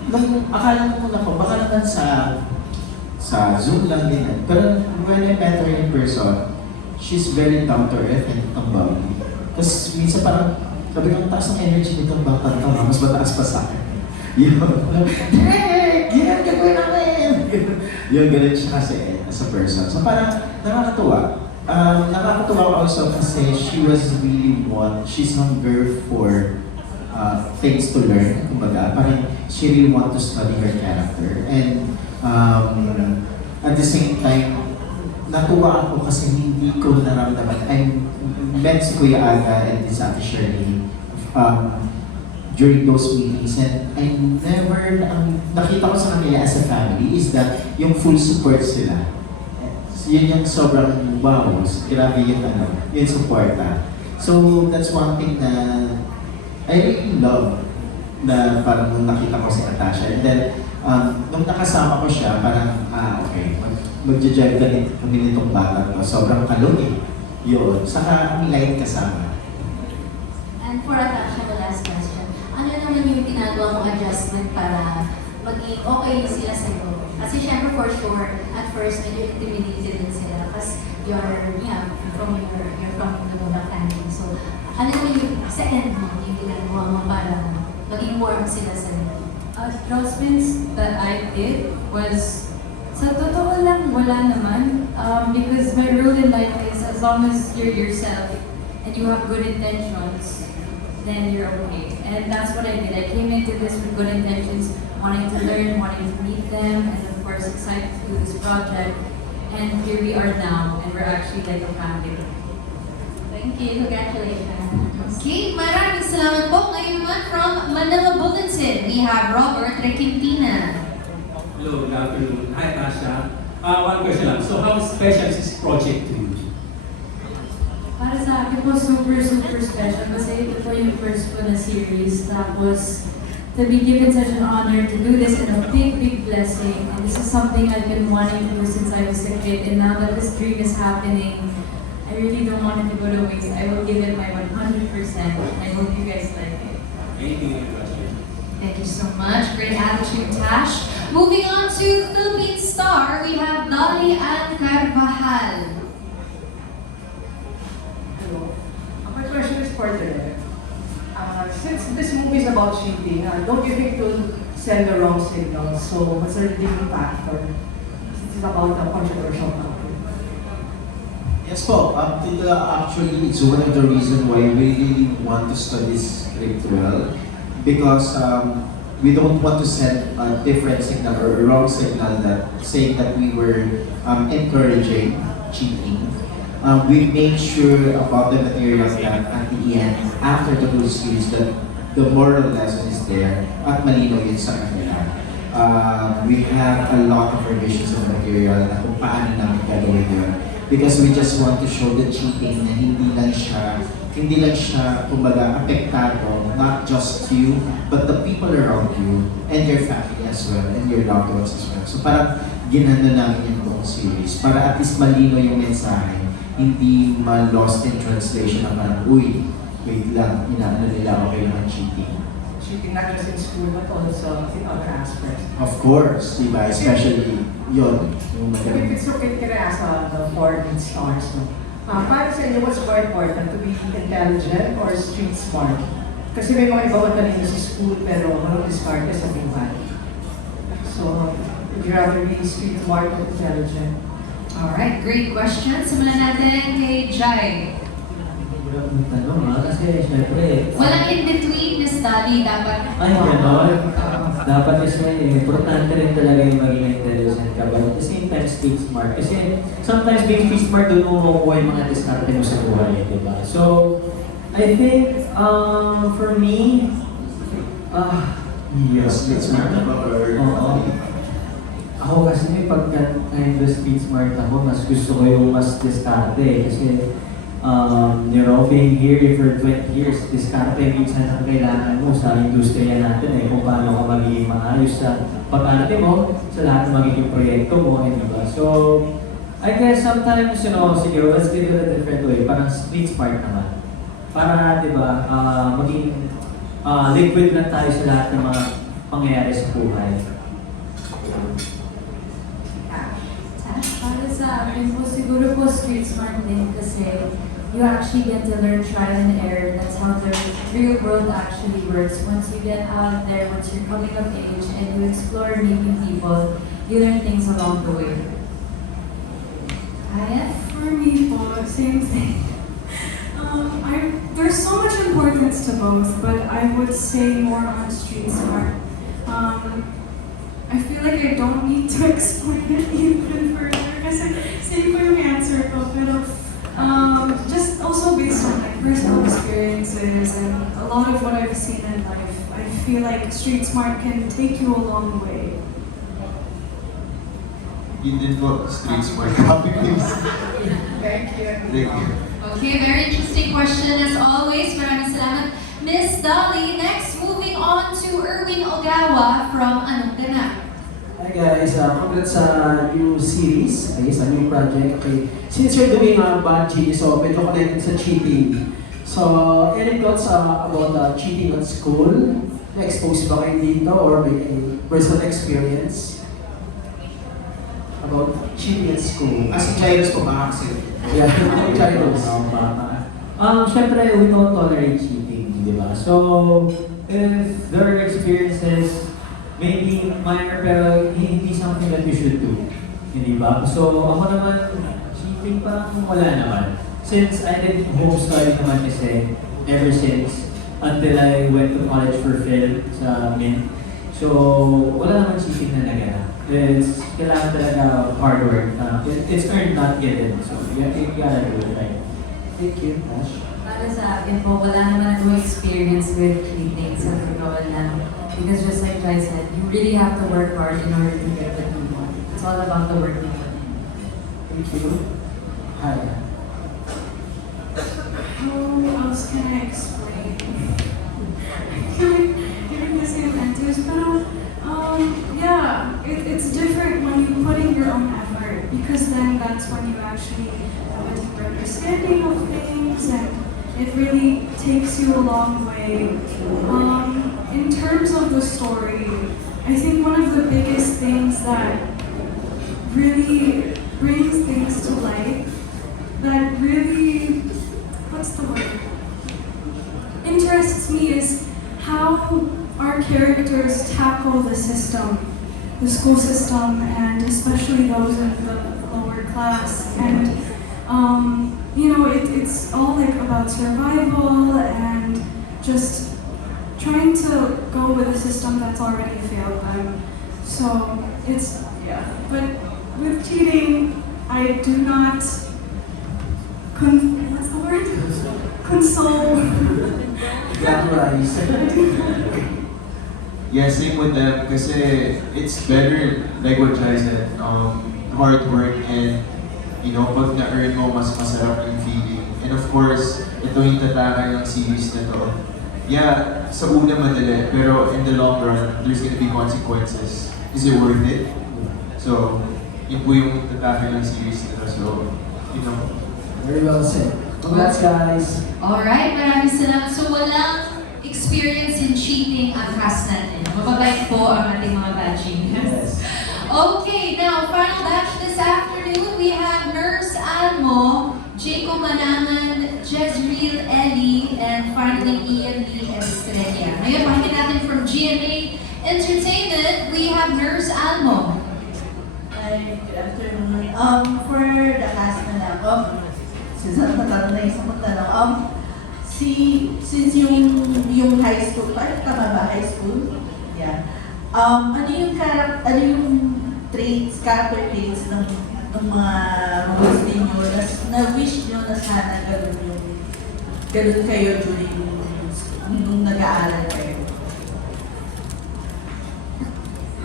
nung akala ko muna ko, baka naman sa Zoom lang din. Pero when I met her in person, she's very down to earth and ang bubbly. Tapos minsan parang, sabi ko, ang taas ng energy nitong bata ito, mas mataas pa sa akin. Yun, yeah, gagawin namin! Yun, ganun siya kasi as a person. So parang nakakatuwa. Nakakatuwa also kasi she was really she's hungry for things to learn, kumbaga. Parang she really want to study her character. And at the same time, natuwa ako kasi hindi ko naramdaman. I met si Kuya Aga and si Ate Shirley during those meetings, and I never, nakita ko sa kanila as a family is that yung full support sila. Yun yung sobrang wow, grabe yung yung supporta. So that's one thing na I really love na parang nung nakita ko si Atasha. And then, nung nakasama ko siya, parang, okay, mag-jive kami nitong bata ko. Sobrang kalong eh. Yun. Saka ang light kasama. And for Atasha, the last question, ano naman yung ginagawa mong adjustment para maging okay sila sa'yo? Kasi syempre for sure, at first medyo intimidated din sila kasi you're from the Budak family. So, ano naman yung second mo yung ginagawa mo para maging warm sila sa'yo? Adjustments that I did was, sa totoo lang, wala naman. Because my rule in life is as long as you're yourself and you have good intentions, then you're okay. And that's what I did. I came into this with good intentions, wanting to learn, wanting to meet them, and of course excited to do this project. And here we are now, and we're actually like a family. Thank you. Congratulations. Okay, maraming salamat po. Ngayon naman from Manila Bulletin, we have Robert Requintina. Hello, good afternoon. Hi, Tasha. One question lang. So how special is this project to you? Para sa akin po, super special kasi ito po yung first po na series. Tapos, to be given such an honor to do this and a big blessing. And this is something I've been wanting to do since I was a kid. And now that this dream is happening, I really don't want it to go to waste. I will give it my 100%. I hope you guys like it. Anything in the question. Thank you so much. Great attitude, Tash. Moving on to the Philippine star, we have Dolly Ann Carvajal. Hello. My question is for Direk. Since this movie is about cheating, don't you think it will send the wrong signal? So what's the redeeming factor? Since it's about a controversial topic. Yes po, actually it's one of the reasons why we really want to study this script well, because we don't want to send a different signal or a wrong signal that saying that we were encouraging cheating. We made sure about the material that at the end, after the whole series, that the moral lesson is there at malinaw yun sa kanila. We have a lot of revisions of the material na kung paano namin gagawin yun. Because we just want to show the cheating na hindi lang siya kumbaga apektado, not just you, but the people around you, and your family as well, and your loved ones as well. So parang ginano namin yung buong series, para at least malino yung mensahe, hindi ma-lost in translation na parang, uy, wait lang, inaano nila okay naman cheating. Cheating not just in school but also in other aspects. Of course, diba? Especially yun, yung If magaling. it's okay, can I ask the foreign stars? No? Para sa inyo, what's more important, to be intelligent or street smart? Kasi may mga iba matalino sa school pero walang discard sa buhay. So, would you rather be street smart or intelligent? Alright, great question. Simulan natin kay Jai. Hirap ng tanong kasi syempre, Walang in-between, Miss Dolly. Dapat... ay gano'n. Dapat kasi importante rin talaga yung maging intelligent ka, but at the same time street smart. Kasi sometimes being street smart doon mo makukuha yung mga diskarte mo sa buhay, di ba? So, I think, for me, Yes, it's smart about our... oo. Ako kasi pagka kind of street smart ako, mas gusto ko yung mas diskarte. Kasi, being here for 20 years, diskarte minsan ang kailangan mo sa industriya natin kung paano ka magiging maayos sa pag-arte mo, sa lahat ng magiging proyekto mo, diba? So, I guess sometimes, siguro, let's give it a different way, parang street smart naman. Para, diba, maging liquid lang tayo sa lahat ng mga pangyayari sa buhay. Para sa akin po, siguro po street smart din kasi you actually get to learn trial and error. That's how the real world actually works. Once you get out there, once you're coming of age and you explore meeting people, you learn things along the way. Kaya? For me po, same thing. There's so much importance to both, but I would say more on street smart. I feel like I don't need to explain it even further kasi same po yung answer ko, pero just also based on like personal experiences and a lot of what I've seen in life, I feel like street smart can take you a long way. Yun din po, street smart. Copy please. Thank you. Thank you. Okay, very interesting question as always. Maraming salamat, Miss Dolly. Next, moving on to Erwin Ogawa from Anong Ganap. Hi guys, congrats sa new series, okay, sa new project. Okay, since you're doing bad genius, so medyo connected sa cheating. So, any thoughts about cheating at school? Na-expose ba kayo dito or may any personal experience about cheating at school? As a Jairus po, makakasip. Yeah, Jairus. Siyempre, we don't tolerate cheating, di ba? So, if there are experiences, maybe minor pero hindi something that you should do. Hindi ba? So, ako naman, cheating parang wala naman. Since I did home study naman kasi, ever since, until I went to college for film sa Mint. So, wala naman cheating na naganap. It's kailangan talaga hard work. It's earned, not given. So, you gotta do it right. Thank you, Ash. Para sa akin po, wala naman ako experience with cheating sa totoo lang. Because just like Jai said, you really have to work hard in order to get what you want. It's all about the work you put in. Thank you. Hi. How else can I explain? I feel like giving the same answers, but yeah, it's different when you put in your own effort because then that's when you actually have a deeper understanding of things and It really takes you a long way. In terms of the story, I think one of the biggest things that really brings things to light, that really, what's the word? Interests me is how our characters tackle the system, the school system, and especially those in the lower class. And it's all like about survival and just trying to go with a system that's already failed them. So it's, yeah. But with cheating, I do not what's the word? Console. Yeah, same with them kasi it's better, like what Jai said, hard work and pag na-earn mo, mas masarap yung feeling. And of course, ito yung tataka ng series na to. Yeah, sa una madali, pero in the long run, there's gonna be consequences. Is it worth it? So, yun po yung tataka ng series na to. So, Very well said. Congrats, guys. Alright, maraming salamat. So walang experience in cheating ang cast natin. Mababait po ang ating mga batching. Okay, now, final batch this afternoon, we have Nurse Almo, Jacob Manangan, Jezreel Ellie, and finally Ian Lee Estrella. Ngayon, pakinggan natin from GMA Entertainment, we have Nurse Almo. Hi, good afternoon. For the cast na lang, since natanong na isang magtanong, since yung high school, tama ba high school? Yeah. Ano yung character traits ng mga roles ninyo na wish nyo na sana ganun kayo during nung nag-aaral kayo?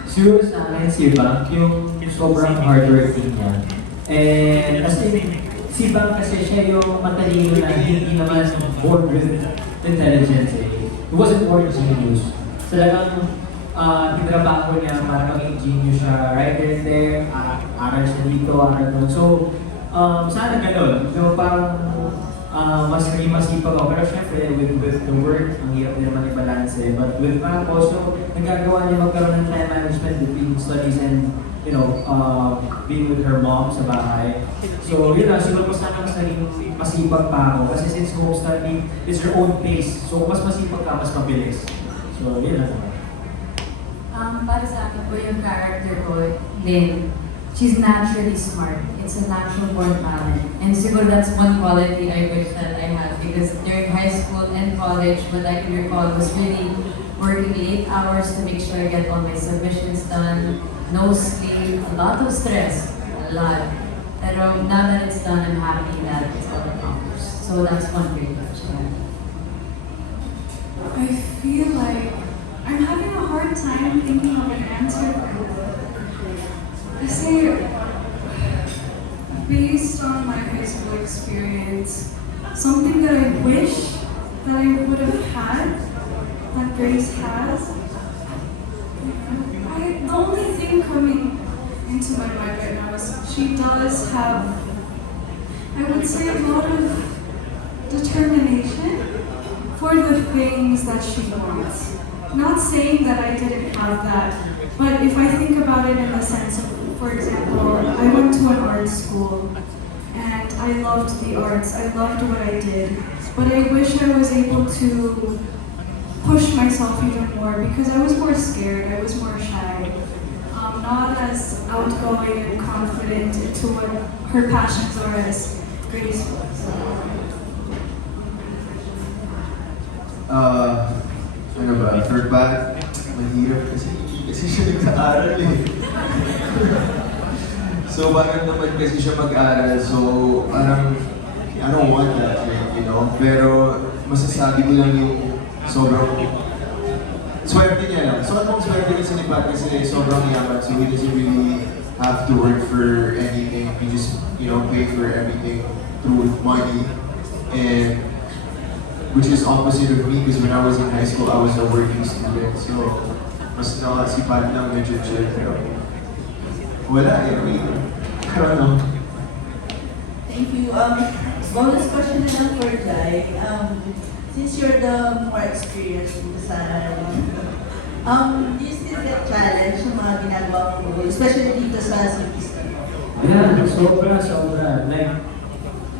Siguro sa akin, si Bang, yung sobrang hardworking niya. And as in, si Bang kasi siya yung matalino na hindi naman born with intelligence eh. He wasn't born genius. Talagang tinrabaho niya para maging genius siya. Right there, aral siya dito, aral doon. So, sana ganun. So, parang mas naging masipag ako. Pero syempre, with the work, ang hirap din naman i-balance eh. But with Bang also, nagagawa niya magkaroon ng time management between studies and being with her mom sa bahay. So, yun lang, siguro mas naging masipag pa ako. Kasi since home study is her own pace. So, mas masipag ka, mas mabilis. So, yun lang. Para sa akin po yung character ko, Lynn, she's naturally smart. It's a natural born talent. And siguro that's one quality I wish that I had because during high school and college, what I can recall was really working 8 hours to make sure I get all my submissions done, no sleep, a lot of stress, a lot. Pero now that it's done, I'm happy that it's all accomplished. So that's one great achievement. I feel like I'm having a hard time thinking of an answer. Kasi, based on my high school experience, something that I wish that I would have had, that Grace has, the only thing coming into my mind right now is she does have, I would say, a lot of determination for the things that she wants. Not saying that I didn't have that, but if I think about it in the sense of, for example, I went to an art school and I loved the arts, I loved what I did, but I wish I was able to push myself even more because I was more scared, I was more shy, not as outgoing and confident into what her passions are as Grace was. Ano ba, for bad, mahirap kasi siya nag-aaral eh. So parang naman kasi siya mag-aaral, so parang I don't want that, pero masasabi ko lang yung sobrang swerte niya lang. So anong swerte kasi ni Pat kasi sobrang yaman, so he doesn't really have to work for anything. He just, pay for everything through money. And which is opposite of me because when I was in high school, I was a working student. So, mas nakasipat lang medyo chill. Pero, wala eh. I don't know. Thank you. bonus question na lang for Jai. Since you're the more experienced dito sa do you still get challenged sa mga ginagawa mo, especially dito sa series? Yeah, sobra. Like,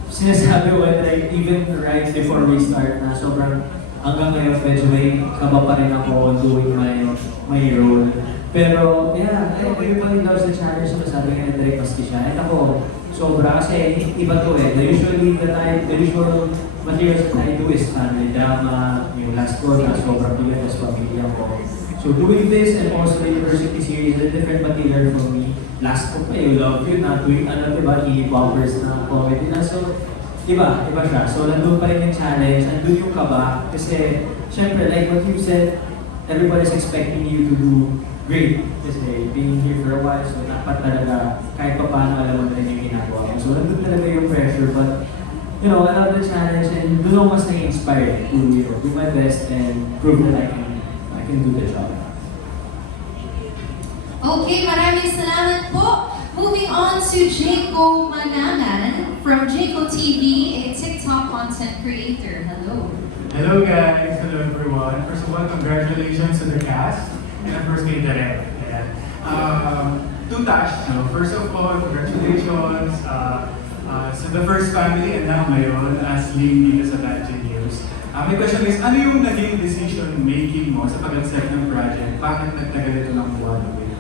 sinasabi ko, like, even right before we start na sobrang hanggang ngayon medyo may kaba pa rin ako doing my role. Pero, yeah, everybody loves the challenge na sabi nga ni Direk Maski siya. And ako, sobra kasi iba to eh. The usual materials that I do is family drama, yung last call na sobrang bigat as pamilya ko. So doing this and also the university series is a different material for me. Last ko pa yung Love You na tuwing diba, e-bombers na comedy na. So, iba siya. So, nandun pa rin yung challenge, nandun yung kaba. Kasi, syempre, like what you said, everybody's expecting you to do great. Kasi, being here for a while, so dapat talaga, kahit pa paano alam mo na yung ginagawa mo. So, nandun talaga yung pressure, but, I love the challenge and doon ako mas na-inspired to, do my best and prove that I can do the job. Okay, maraming salamat po. Moving on to Jaco Manangan from Jaco TV, a TikTok content creator. Hello. Hello guys, hello everyone. First of all, congratulations to the cast and of course kay Direk. To Tash, first of all, congratulations sa the first family and now ngayon as lead dito sa Bad News. My question is, ano yung naging decision making mo sa pag-accept ng project? Bakit nagtagal ito ng 1 week?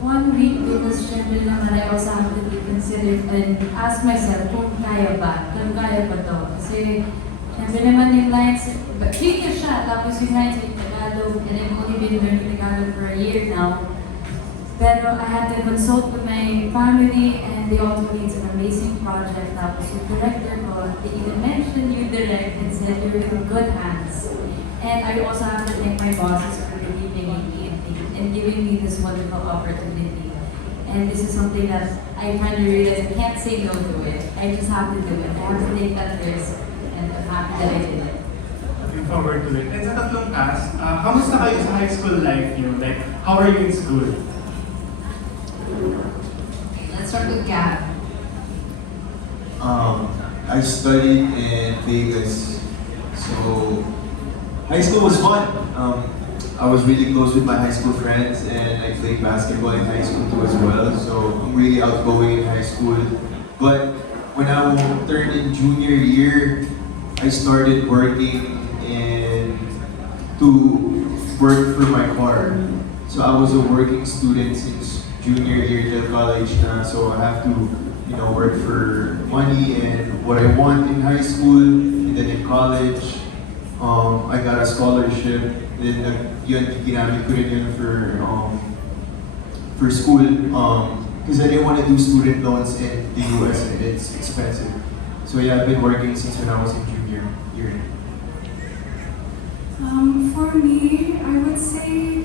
1 week because syempre naman I also have to be considered and ask myself kung kaya ba to. Kasi syempre naman yung lines, clear siya, tapos yung lines in Tagalog, and I've only been learning Tagalog for a year now. Pero I had to consult with my family and they all told me it's an amazing project. Tapos yung director ko, they even mentioned you direct and said you're in good hands. And I also have to thank my bosses for believing in me and giving me this wonderful opportunity. And this is something that I finally realized I can't say no to it. I just have to do it. I have to take that risk and I'm happy that I did it. Looking forward to it. And sa tatlong cast, kamusta kayo sa high school life niyo? Like, how are you in school? Let's start with Gab. I studied in Vegas, so high school was fun. I was really close with my high school friends and I played basketball in high school too as well, so I'm really outgoing in high school. But when I turned in junior year, I started working to work for my car. So I was a working student since junior year till college na, so I have to work for money and what I want in high school, and then in college, I got a scholarship. Then yun, ginamit ko rin yun for school, because I didn't want to do student loans in the US and it's expensive. So yeah, I've been working since when I was in junior year. For me, I would say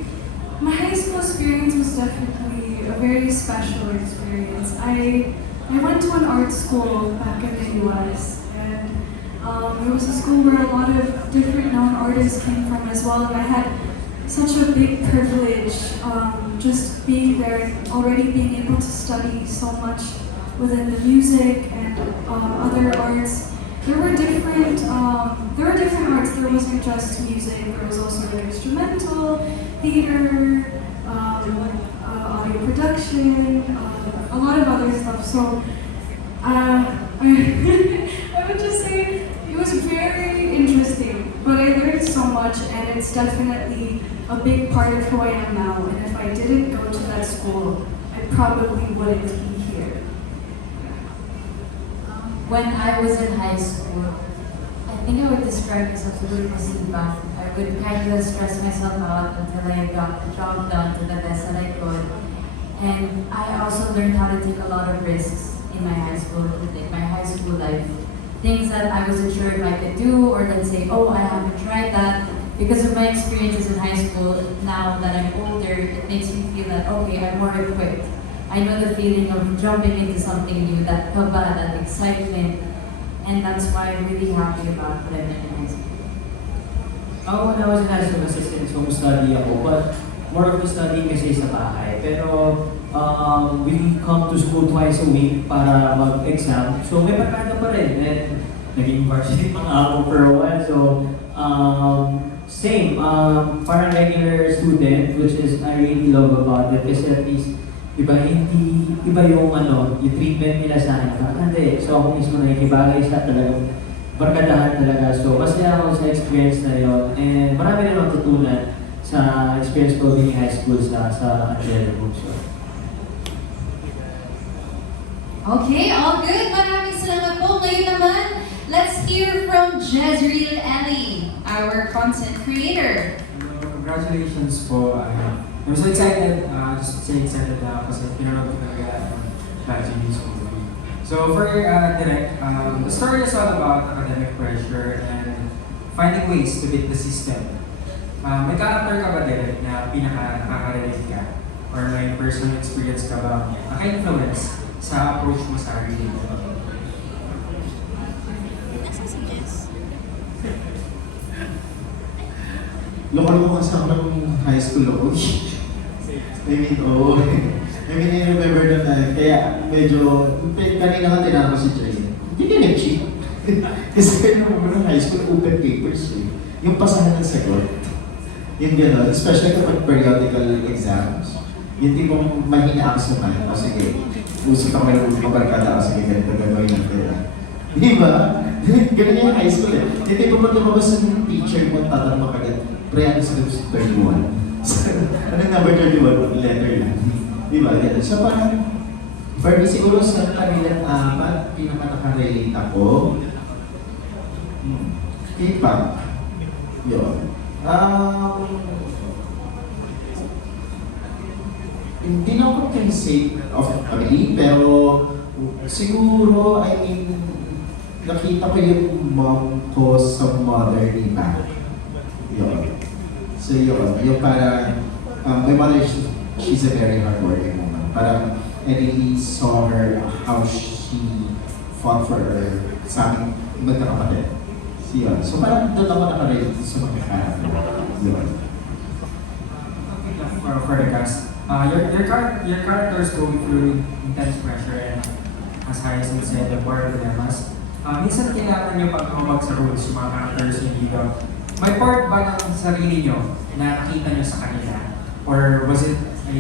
my high school experience was definitely a very special experience. I went to an art school back in the US, and it was a school where a lot of different known artists came from as well, and I had such a big privilege just being there, already being able to study so much within the music and other arts. There were different arts. There wasn't just music. There was also like instrumental, theater, audio production, a lot of other stuff. So I would just say it was very interesting. But I learned so much, and it's definitely a big part of who I am now. And if I didn't go to that school, I probably wouldn't be here. When I was in high school, I think I would describe myself as a little masiba. I would kind of stress myself out until I got the job done to the best that I could. And I also learned how to take a lot of risks in my high school life. Things that I wasn't sure if I could do, or then say, oh, I haven't tried that. Because of my experiences in high school, now that I'm older, it makes me feel that, okay, I'm more equipped. I know the feeling of jumping into something new, that kaba, that excitement, and that's why I'm really happy about what I'm in high school. When I was in high school, assistant home study ako, but more of the study kasi sa bahay. Pero we come to school twice a week para mag-exam. So may barkada pa rin. And naging varsity pa nga ako for a while. So same, parang regular student, which is I really love about it. Kasi at least, iba yung yung treatment nila sa akin. Hindi. So ako mismo nakikibagay sa talagang barkadahan talaga. So masaya ako sa experience na yun. And marami rin matutunan sa experience ko being high school sa Angelo Bukso. Okay, all good. Maraming salamat po. Ngayon naman, let's hear from Jezreel Ellie, our content creator. Congratulations po. I'm so excited. Just so excited kasi pinanood ko talaga ang Magic News movie. So for Direct, the story is all about academic pressure and finding ways to beat the system. May character ka ba, Direct, na pinaka-nakaka-relate ka? Or may personal experience ka ba naka-influence sa approach mo sa reading? Loko-loko kasi ako ng high school ako. I remember nun kaya medyo, kanina ka tinanong ko si Trey, hindi ka nag-cheat. Kasi ng high school, open papers yung pasahan ng sagot. Yung gano'n, especially kapag periodical exams. Yung tipong mahina ako sa math. O sige, usap ako ng kabarkada ako, sige, ganito gagawin natin. Di ba? Ganun yung high school eh. Yung tipong pag lumabas ng teacher mo, tatanong mo kagad, pre-ano sa 31. Anong number 31? Letter lang. Di ba? So parang, for me siguro sa kabilang apat, pinaka-nakarelate ako. K-pop. Yun. Hindi na ako can say of three, pero siguro, nakita ko yung mom ko sa mother ni Mac. Yun. So yun, yung parang, my mother, she's a very hardworking woman. Parang, I really saw her, how she fought for her sa aming magkakapatid. So yun. So parang doon ako nakarelate sa mga character. Yun. For the cast, your characters going through intense pressure and as Harrison said, the war dilemmas. Minsan kailangan nyo pagkawag sa rules yung mga characters hindi dito. May part ba ng sarili nyo na nakita nyo sa kanila? Or was it a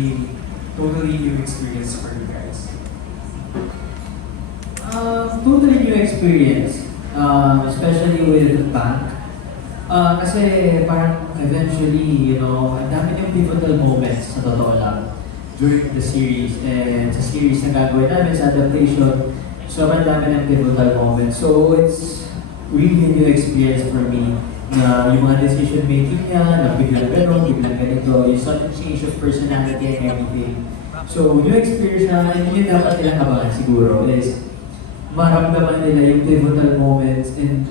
totally new experience for you guys? Totally new experience, especially with bank. Kasi parang eventually, ang dami yung pivotal moments sa totoo lang during the series. And sa series na gagawin namin sa adaptation, sobrang dami ng pivotal moments. So it's really a new experience for me na yung mga decision making niya, na biglang gano'n, biglang ganito, yung sudden change of personality and everything. So new experience na yun dapat nilang abangan siguro is maramdaman nila yung pivotal moments and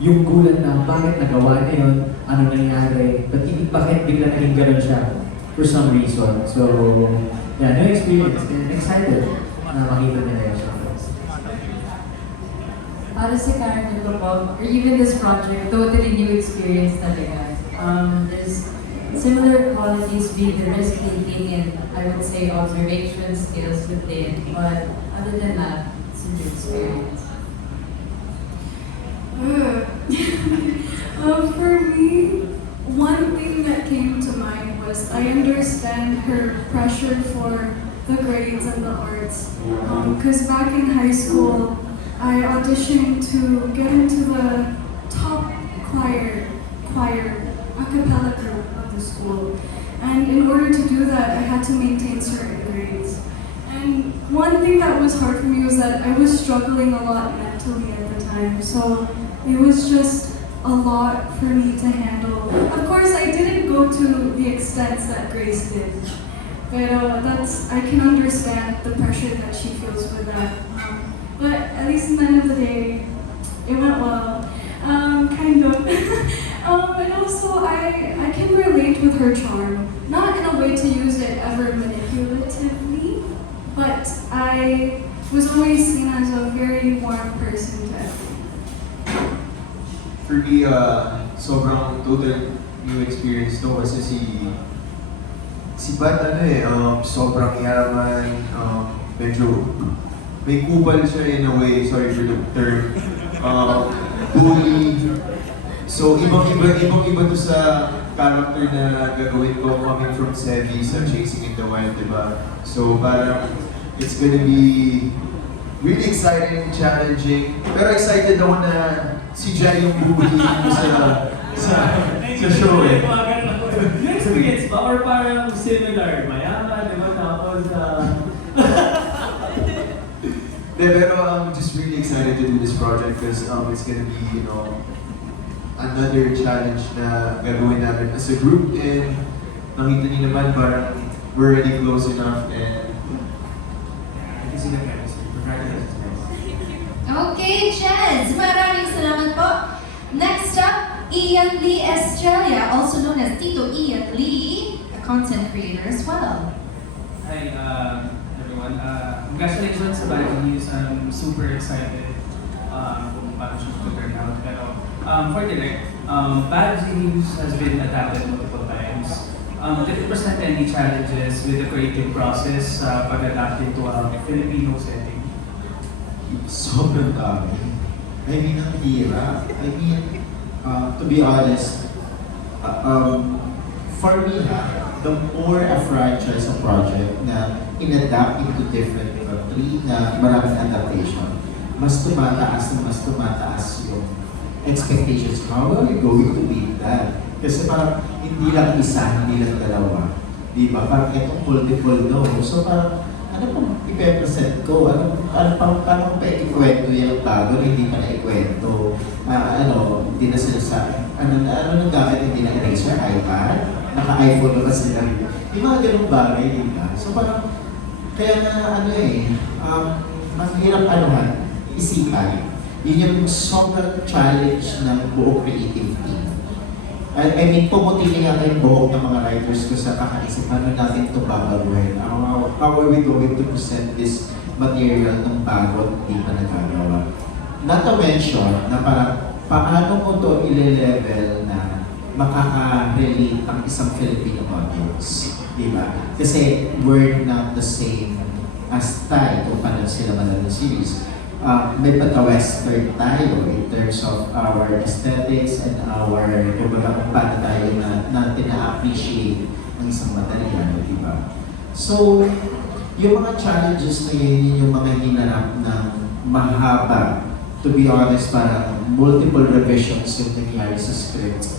yung gulat na bakit nagawa niya yun, ano nangyari, bakit bigla naging gano'n siya for some reason. So, yeah, new experience and excited na makita nila yun siya. Para sa character ko po, or even this project, totally new experience talaga. There's similar qualities being the risk-taking and I would say observation skills within, but other than that, it's a new experience. For me, one thing that came to mind was I understand her pressure for the grades and the arts. Because back in high school, I auditioned to get into the top choir a cappella group of the school. And in order to do that, I had to maintain certain grades. And one thing that was hard for me was that I was struggling a lot mentally at the time. So it was just a lot for me to handle. Of course, I didn't go to the extent that Grace did. But I can understand the pressure that she feels with that. But at least at the end of the day, it went well. Kind of. And also, I can relate with her charm. Not in a way to use it ever manipulatively, but I was always seen as a very warm person to everyone. For me, sobrang total new experience to kasi si Si Bat sobrang yaman, medyo may kupal siya in a way, sorry for the term, bully. So ibang-iba to sa character na gagawin ko coming from Sevi sa Chasing in the Wild, diba? So parang it's gonna be really exciting and challenging. Pero excited ako na si Jai yung bully ko sa show eh. Experience ba? Or parang similar? Mayaman, di ba? Tapos, Pero I'm just really excited to do this project because it's gonna be, another challenge na gagawin namin as a group, and nakita niyo naman parang we're already close enough and I can see the chemistry. Congratulations, guys. Okay, Chaz, maraming salamat po. Next up, Ian Lee Estrella, also known as Tito Ian Lee, a content creator as well. Hi, everyone. Congratulations sa Bad News. I'm super excited kung paano siya mag-turn out. Pero for direct, Bad News has been adapted multiple times. Did it present any challenges with the creative process pag-adapt into a Filipino setting? Sobrang dami. I mean, ang hirap. I mean, to be honest, for me, the more a franchise, a project na in-adapt into different country na maraming adaptation, mas tumataas yung expectations. How are you going to beat that? Kasi parang hindi lang isa, hindi lang dalawa. Di ba? Parang itong multiple no. So parang, ano pong ipe-present ko? Paano pa ikwento yung bago na hindi pa na-ikwento? Hindi na sila sa, ano nang gamit, hindi na eraser, iPad? Naka-iPhone na ba sila? Yung mga ganung bagay, di ba? So parang, kaya na mahirap isipan. Yun yung sobrang challenge ng buong creative team. I mean, pumuti na yung buhok ng mga writers ko sa kakaisip, paano natin ito babaguhin? How are we going to present this material ng bago at hindi pa nagagawa? Not to mention na parang paano mo ito ile-level na makaka-relate ang isang Filipino audience. Diba? Kasi we're not the same as Thai kung paano sila manood ng series. May pagka-western tayo in terms of our aesthetics and our, kumbaga kung paano tayo na tina-appreciate ng isang material, di ba? So, yung mga challenges na yun, yung mga hinarap ng mahaba, to be honest, parang multiple revisions yung nangyari sa script.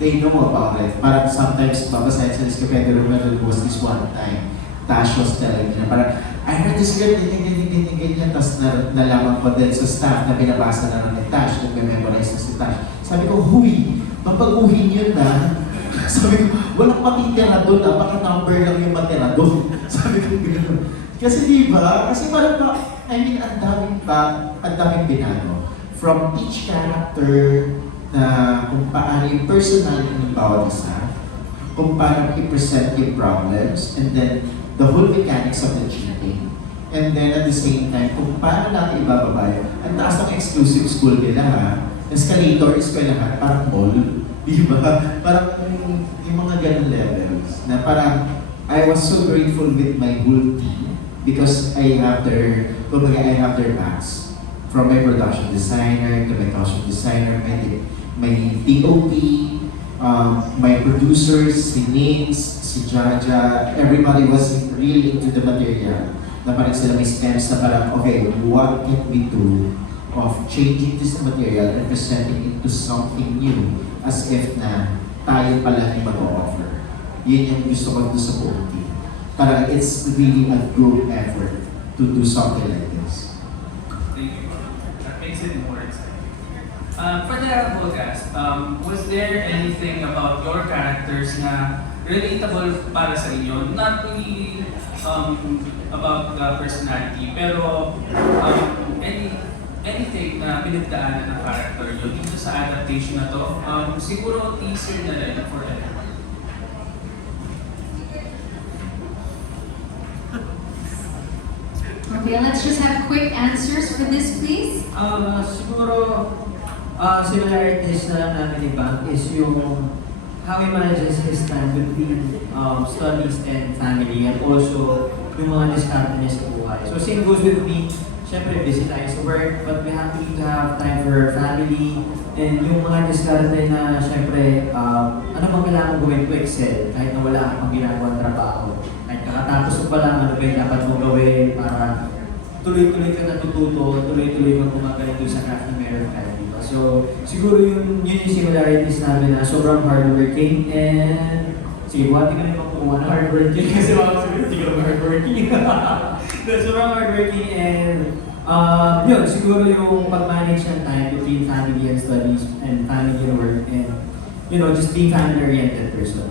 They know about it. Parang sometimes, babasahin sa script, pero remember was this one time, Tash was telling me na parang, I heard this script, ganyan, tapos nalaman ko din sa staff na binabasa na ng Tash, kung memorize na si Tash. Sabi ko, huy, mapaguhin yun na. Sabi ko, walang matitira doon, baka number lang yung matira doon. Sabi ko, gano'n. Kasi diba, kasi parang, ang daming binago. From each character, na kung paano yung personality ng bawat isa, kung paano i-present yung problems, and then the whole mechanics of the cheating. And then at the same time, kung paano natin ibababa yun, ang taas ng exclusive school nila ha, escalator, eskwelahan, parang mall, di ba? Parang yung mga ganun levels, na parang I was so grateful with my whole team because I have their backs. From my production designer to my costume designer, my TOP, my producers, si Nix, si Jaja, everybody was really into the material. Na parang sila may steps na parang, okay, what can we do of changing this material and presenting it to something new as if na tayo pala yung mag-offer. Yun yung gusto ko doon sa buong team. Parang it's really a group effort to do something like this. Thank you. That makes it more exciting. For the whole cast, was there anything about your characters na relatable para sa inyo? Not really about the personality, pero anything na pinagdaanan ng character yun dito sa adaptation na to, siguro teaser na rin for everyone. Okay, let's just have quick answers for this, please. Siguro, similarities na namin ni Bang is yung how he manages his time between studies and family, and also yung mga diskarte niya sa buhay. So same goes with me. Siyempre, busy tayo sa work, but we have to have time for family, and yung mga diskarte na siyempre, ano bang kailangan gawin to excel kahit na wala kang ginagawang trabaho. Kahit kakatapos mo pa lang, ano ba yung dapat mo gawin para tuloy-tuloy ka natututo, tuloy-tuloy kang gumagaling doon sa craft na meron ka, di ba? So, siguro yun yung similarities namin na sobrang hardworking, and sige, buhati ka naman kumuha na hardworking kasi mga sabi, hindi ka hardworking. Sobrang hardworking, and yun, siguro yung pag-manage ng time between family and studies and family and work, and just being family-oriented person.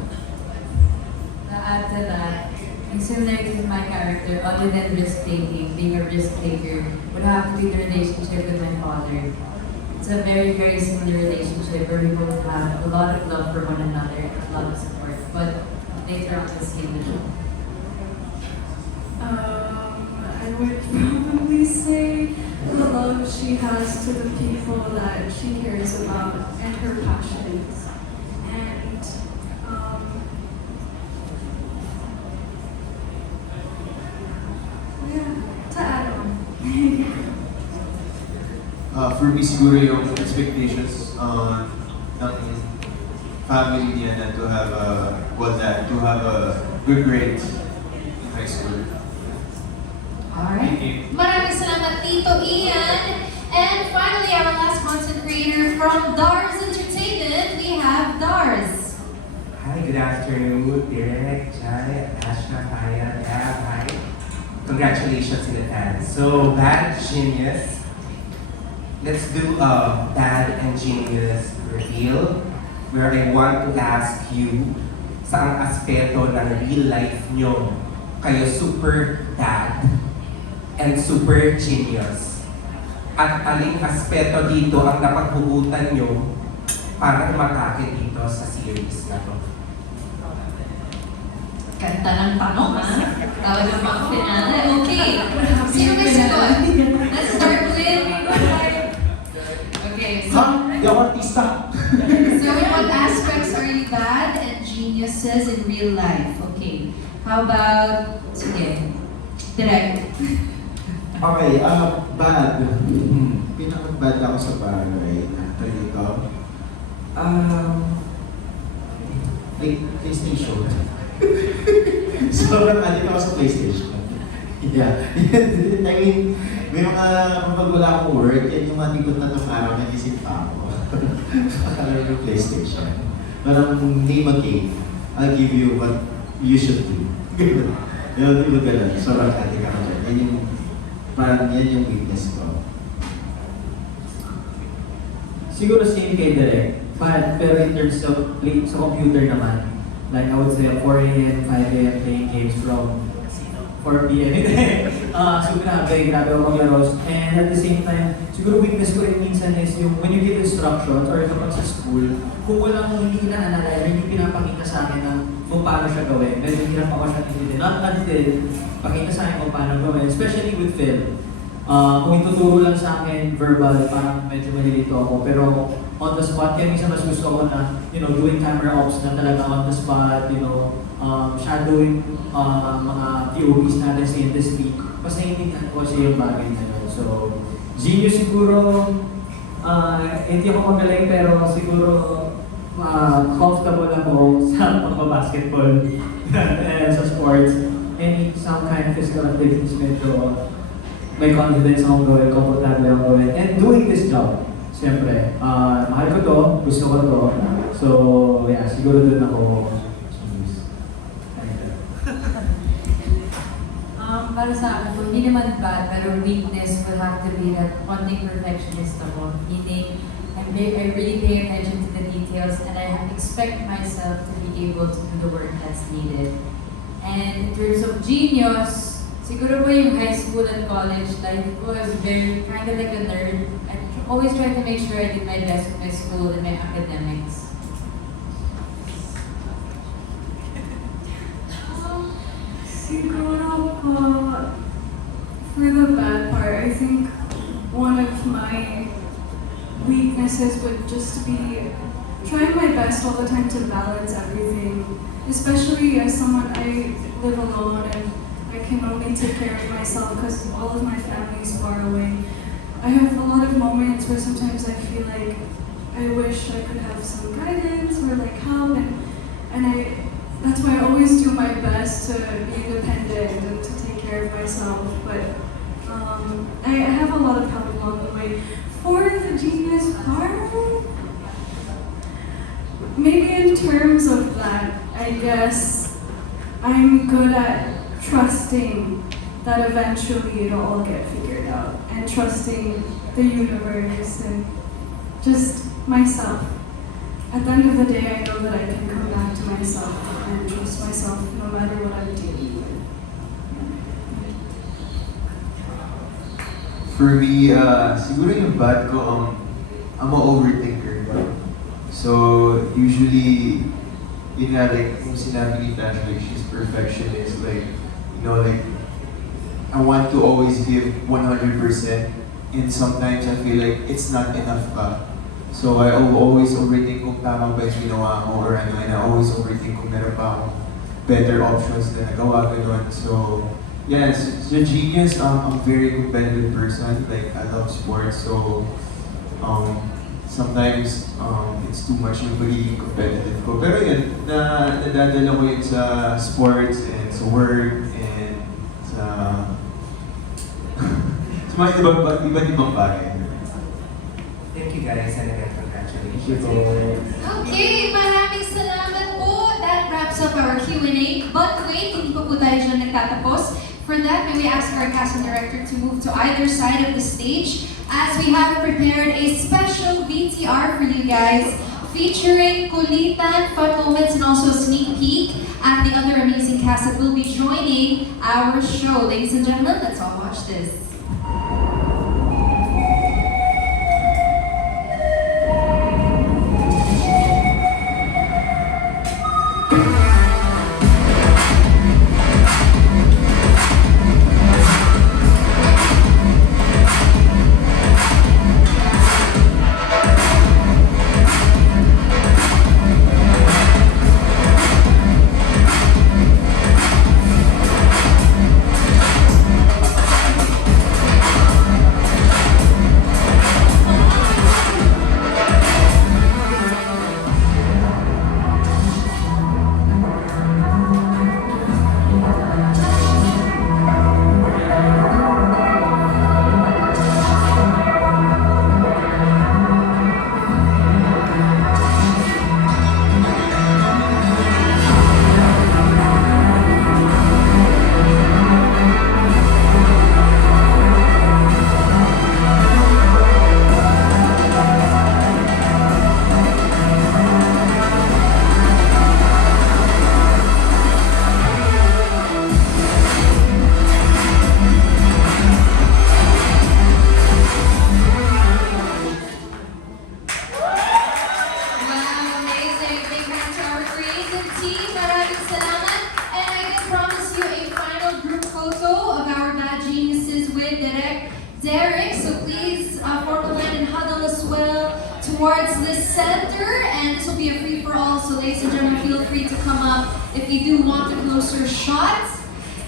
To add to that, in similarities with my character, other than risk-taking, being a risk-taker, would have to be the relationship with my father. It's a very, very similar relationship where we both have a lot of love for one another and a lot of support. But later on, let's see the show. I would probably say the love she has to the people that she cares about and her passions. And yeah, to add on. For me, siguro yung expectations ng family niya na to have a good grades in high school. Alright. Maraming salamat, Tito Ian. And finally, our last content creator from Dars Entertainment, we have Dars. Hi, good afternoon, Direk, Jai, Asha, Kaya, Gab, hi. Congratulations in advance. So, Bad Genius. Let's do a Bad and Genius reveal where I want to ask you saang aspeto ng real life nyo kayo super bad and super genius. At aling aspeto dito ang napaghugutan nyo para umatake dito sa series na to. Ganda ng tanong, ha? Talagang pang finale. Okay. Sino may sagot? Let's start with... Okay, so... So in what aspects are you bad and geniuses in real life? Okay. How about... Sige. Direct. Okay, bad. Pinaka-bad ako sa bagay. Actually, ito. Like, PlayStation. Sobrang addict ako sa PlayStation. Yeah. I mean, may mga, kapag wala akong work, yan yung matikot na itong araw, nagising pa ako. Pakalaro yung PlayStation. Parang name a game, I'll give you what you should do. Yung di ba ganun? Sobrang addict ako dyan. Yan yung, parang yan yung weakness ko. Siguro same kay Direk, pero in terms of sa computer naman, like I would say 4 a.m., 5 a.m. playing games from 4 p.m. So grabe ako maglaro. And at the same time, siguro weakness ko rin minsan is yung when you give instructions or kapag sa school, kung walang hindi na-analyze, hindi pinapakita sa akin ng kung paano siya gawin. Medyo hirap ako siya hindi. Not until pakita sa akin kung paano gawin, especially with film. Kung ituturo lang sa akin verbal, parang medyo malilito ako. Pero on the spot, kaya minsan mas gusto ko na, doing camera ops na talaga on the spot, shadowing mga POVs natin sa industry. Basta hindi ko kasi yung bagay na yun. So, genius siguro, hindi ako magaling pero siguro comfortable ako sa pagbabasketball and sa sports. Some kind of physical activities medyo may confidence akong gawin, comfortable akong gawin. And doing this job, siyempre, mahal ko to, gusto ko to. So, yeah, siguro dun ako. Para sa akin, hindi naman bad, pero weakness will have to be that konting perfectionist ako. Meaning, I really pay attention to the details and I expect myself to be able to do the work that's needed. And in terms of genius, siguro po yung high school and college life was very kind of like a nerd. I always try to make sure I did my best with my school and my academics. Siguro for the bad part, I think one of my weaknesses would just be trying my best all the time to balance everything, especially as someone I live alone and I can only take care of myself because all of my family is far away. I have a lot of moments where sometimes I feel like I wish I could have some guidance or like help, and that's why I always do my best to be independent and to take care of myself. But I have a lot of help along the way. For the genius part, maybe in terms of that, I guess I'm good at trusting that eventually it'll all get figured out, and trusting the universe and just myself. At the end of the day, I know that I can come back to myself and trust myself no matter what I'm dealing with. For me, siguro yung bad ko, I'm an overthinker. So, usually, yun nga, like, yung sinabi ni Tasha, like, she's perfectionist, like, you know, like, I want to always give 100%, and sometimes I feel like it's not enough pa. So, I always overthink kung tama ba yung ginawa ko, or ano, and I always overthink kung meron pa akong better options na nagawa, gano'n. So, yes, so genius, I'm a very competitive person, like, I love sports, so, sometimes it's too much yung pagiging competitive ko. Pero yun, nadadala ko yun sa sports and sa work and sa mga iba't ibang bagay. Thank you guys and again, congratulations. Okay, maraming salamat po. That wraps up our Q&A. But wait, hindi pa po tayo dyan nagtatapos. For that, may we ask our casting director to move to either side of the stage as we have prepared a special VTR for you guys featuring kulitan, fun moments, and also a sneak peek at the other amazing cast that will be joining our show. Ladies and gentlemen, let's all watch this. Derek, so please form a line and huddle as well towards the center, and this will be a free-for-all, so ladies and gentlemen, feel free to come up if you do want a closer shot.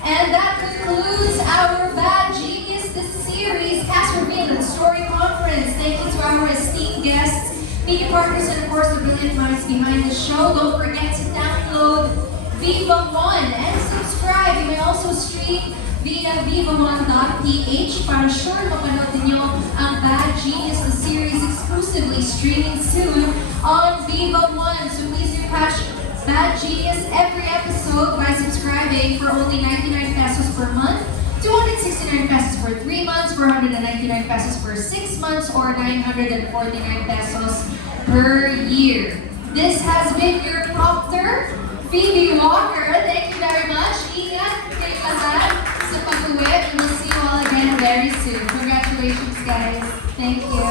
And that concludes our Bad Genius This Series cast reveal and story conference. Thank you to our esteemed guests, media partners, and of course the brilliant minds behind the show. Don't forget to download Viva One and subscribe. You may also stream via viva1.ph para sure mapanood niyo ang Bad Genius The Series exclusively streaming soon on Viva One. So please do catch Bad Genius every episode by subscribing for only 99 pesos per month, 269 pesos for 3 months, 499 pesos for 6 months, or 949 pesos per year. This has been your prompter, Phoebe Walker. Thank you very much. Ingat kayo lahat sa pag-uwi, and we'll see you all again very soon. Congratulations, guys. Thank you.